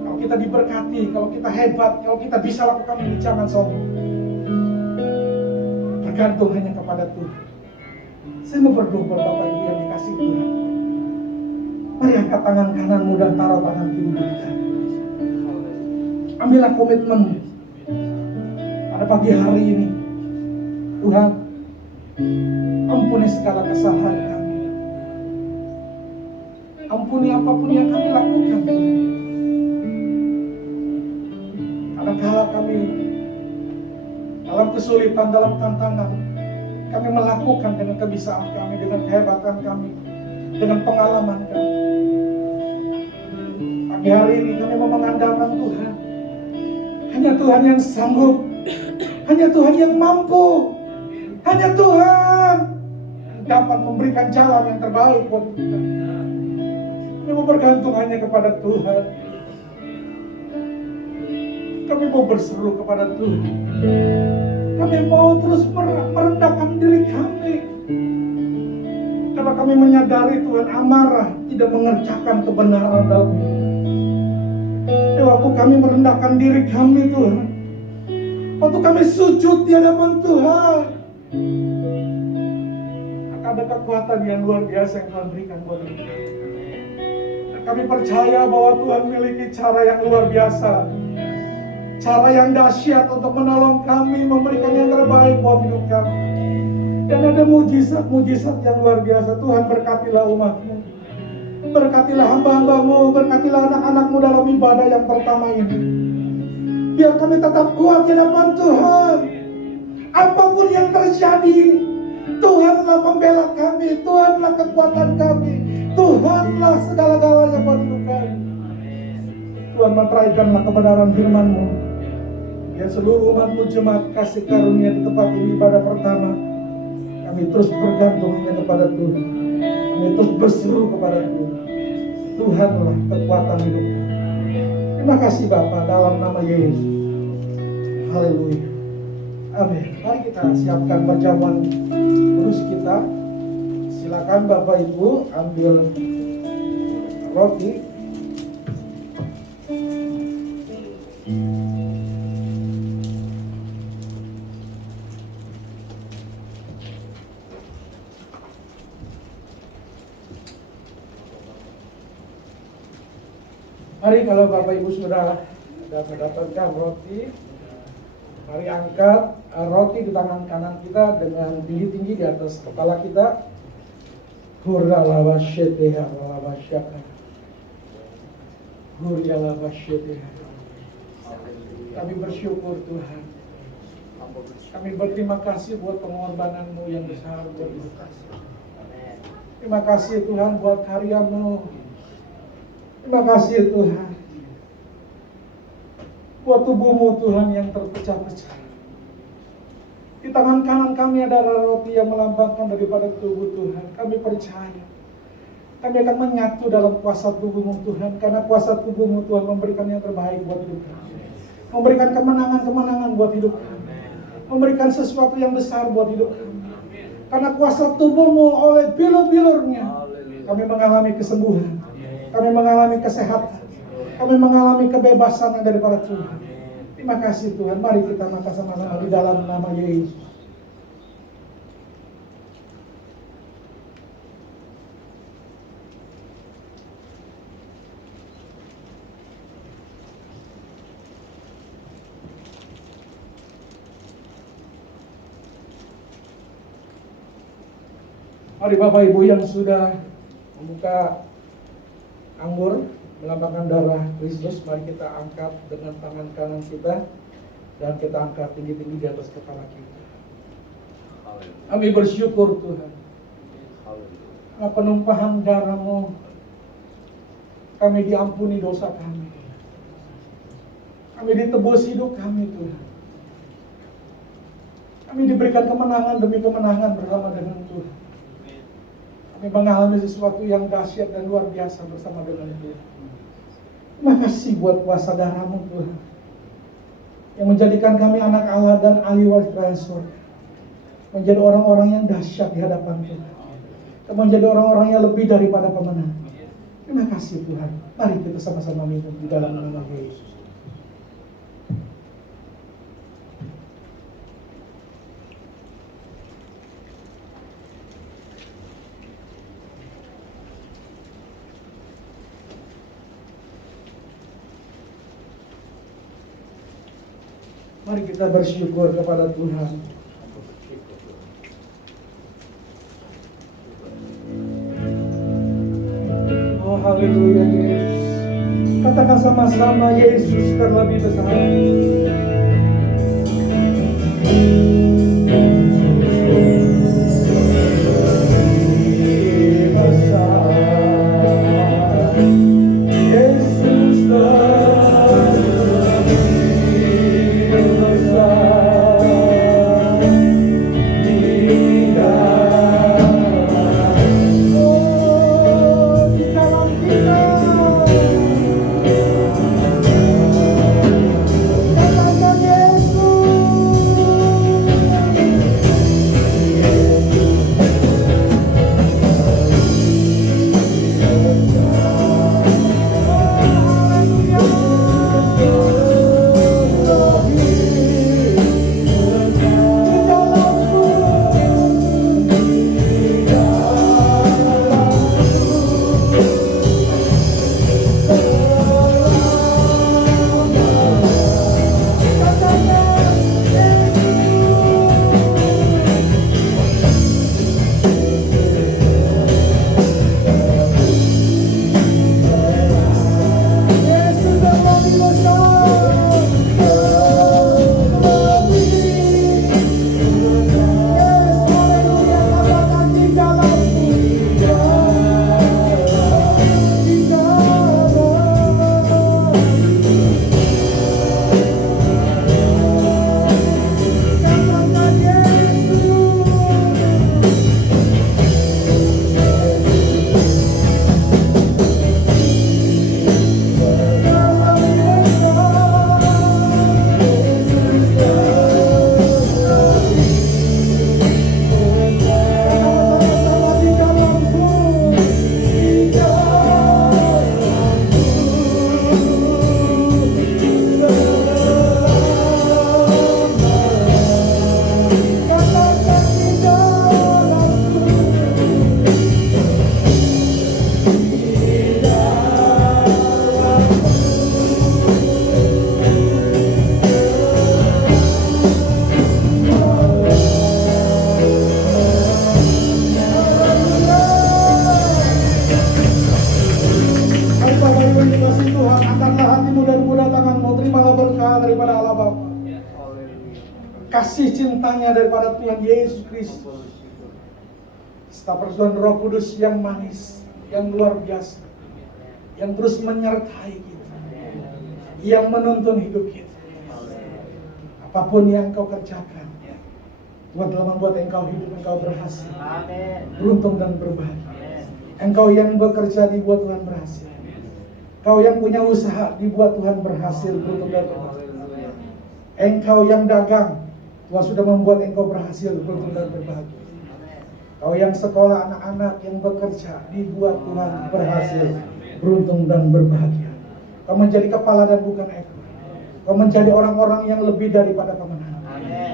kalau kita diberkati, kalau kita hebat, kalau kita bisa lakukan ini, jangan sombong. Bergantung hanya kepada Tuhan. Saya mau berdoa buat Bapak Ibu yang dikasih Tuhan. Mari angkat tangan kananmu dan taruh tangan kiri di kita. Ambillah komitmen pada pagi hari ini. Tuhan, ampuni segala kesalahan kami. Ampuni apapun yang kami lakukan. Kadang-kala kami dalam kesulitan, dalam tantangan, kami melakukan dengan kebisaan kami, dengan kehebatan kami, dengan pengalaman kami. Pagi hari ini kami mau mengandalkan Tuhan. Hanya Tuhan yang sanggup, hanya Tuhan yang mampu, hanya Tuhan yang dapat memberikan jalan yang terbaik buat kita. Kami mau bergantung hanya kepada Tuhan. Kami mau berseru kepada Tuhan. Kami mau terus merendahkan diri kami. Karena kami menyadari Tuhan, amarah tidak mengerjakan kebenaran dalam hidup. Waktu kami merendahkan diri kami Tuhan, waktu kami sujud di hadapan Tuhan, akan ada kekuatan yang luar biasa yang Tuhan berikan buat kita. Dan kami percaya bahwa Tuhan memiliki cara yang luar biasa, cara yang dahsyat untuk menolong kami, memberikan yang terbaik buat hidup kami. Dan ada mujizat-mujizat yang luar biasa. Tuhan berkatilah umat-Mu, berkatilah hamba-hamba-Mu, berkatilah anak-anak-Mu dalam ibadah yang pertama ini. Biar kami tetap kuat di hadapan Tuhan. Apapun yang terjadi, Tuhanlah pembela kami, Tuhanlah kekuatan kami, Tuhanlah segala-galanya buat hidup kami. Tuhan, meteraikanlah kebenaran firman-Mu. Biar seluruh umat-Mu jemaat kasih karunia di tempat ini ibadah pertama. Kami terus bergantung hanya kepada Tuhan. Kami terus berseru kepada Tuhan. Tuhanlah kekuatan hidup kami. Terima kasih Bapa, dalam nama Yesus. Haleluya. Amin. Mari kita siapkan perjamuan kudus kita. Silakan Bapak Ibu ambil roti. Mari kalau Bapak Ibu sudah mendapatkan roti, mari angkat roti di tangan kanan kita dengan tinggi-tinggi di atas kepala kita. Hurralawasyeteha, Huriyalah basyete. Kami bersyukur Tuhan. Kami berterima kasih buat pengorbanan-Mu yang besar buat hidup kami. Terima kasih Tuhan buat karya-Mu. Terima kasih Tuhan buat tubuh-Mu Tuhan yang terpecah-pecah. Di tangan kanan kami ada roti yang melambangkan daripada tubuh Tuhan. Kami percaya kami akan menyatu dalam kuasa tubuh-Mu Tuhan, karena kuasa tubuh-Mu Tuhan memberikan yang terbaik buat hidup kami, memberikan kemenangan-kemenangan buat hidup kami, memberikan sesuatu yang besar buat hidup kami. Karena kuasa tubuh-Mu oleh bilur-bilurnya kami mengalami kesembuhan, kami mengalami kesehatan, kami mengalami kebebasan yang daripada Tuhan. Terima kasih Tuhan. Mari kita makan sama-sama di dalam nama Yesus. Mari Bapak Ibu yang sudah membuka anggur melambangkan darah Kristus, mari kita angkat dengan tangan kanan kita dan kita angkat tinggi-tinggi di atas kepala kita. Kami bersyukur Tuhan, karena penumpahan darah-Mu kami diampuni dosa kami, kami ditebus hidup kami Tuhan, kami diberikan kemenangan demi kemenangan bersama dengan Tuhan. Kami mengalami sesuatu yang dahsyat dan luar biasa bersama dengan Tuhan. Terima kasih buat kuasa darah-Mu Tuhan, yang menjadikan kami anak Allah dan ahli waris kerajaan surga, menjadi orang-orang yang dahsyat di hadapan Tuhan, dan menjadi orang-orang yang lebih daripada pemenang. Terima kasih Tuhan. Mari kita sama-sama minum di dalam nama Yesus. Mari kita bersyukur kepada Tuhan. Oh haleluya Yesus. Katakan sama-sama, Yesus terlebih besar. cinta daripada Allah Bapa, kasih cintanya daripada Tuhan Yesus Kristus, serta persekutuan Roh Kudus yang manis, yang luar biasa, yang terus menyertai kita, yang menuntun hidup kita. Apapun yang kau kerjakan, Tuhan telah membuat engkau hidup, engkau berhasil, beruntung dan berbahagia. Engkau yang bekerja dibuat Tuhan berhasil. Kau yang punya usaha dibuat Tuhan berhasil, beruntung dan berbahagia. Engkau yang dagang, Tuhan sudah membuat engkau berhasil, beruntung dan berbahagia. Kau yang sekolah anak-anak yang bekerja dibuat Tuhan berhasil, beruntung dan berbahagia. Kau menjadi kepala dan bukan ekor. Kau menjadi orang-orang yang lebih daripada pemenang.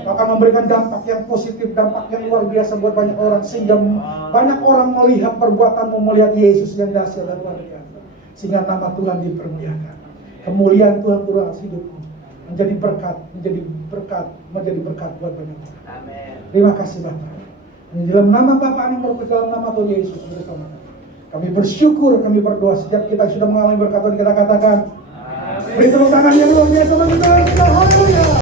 Kau akan memberikan dampak yang positif, dampak yang luar biasa buat banyak orang, sehingga banyak orang melihat perbuatanmu, melihat Yesus yang dahsyat dan luar biasa, sehingga nama Tuhan dipermuliakan. Kemuliaan Tuhan turun atas hidupmu, menjadi berkat buat banyak orang. Terima kasih Bapak. Di dalam nama Bapa yang berkat, dalam nama Tuhan Yesus bersama kami bersyukur, kami berdoa sejak kita sudah mengalami berkat, kita katakan beri tepuk tangan yang luar biasa bagi Tuhan kita. Haleluya.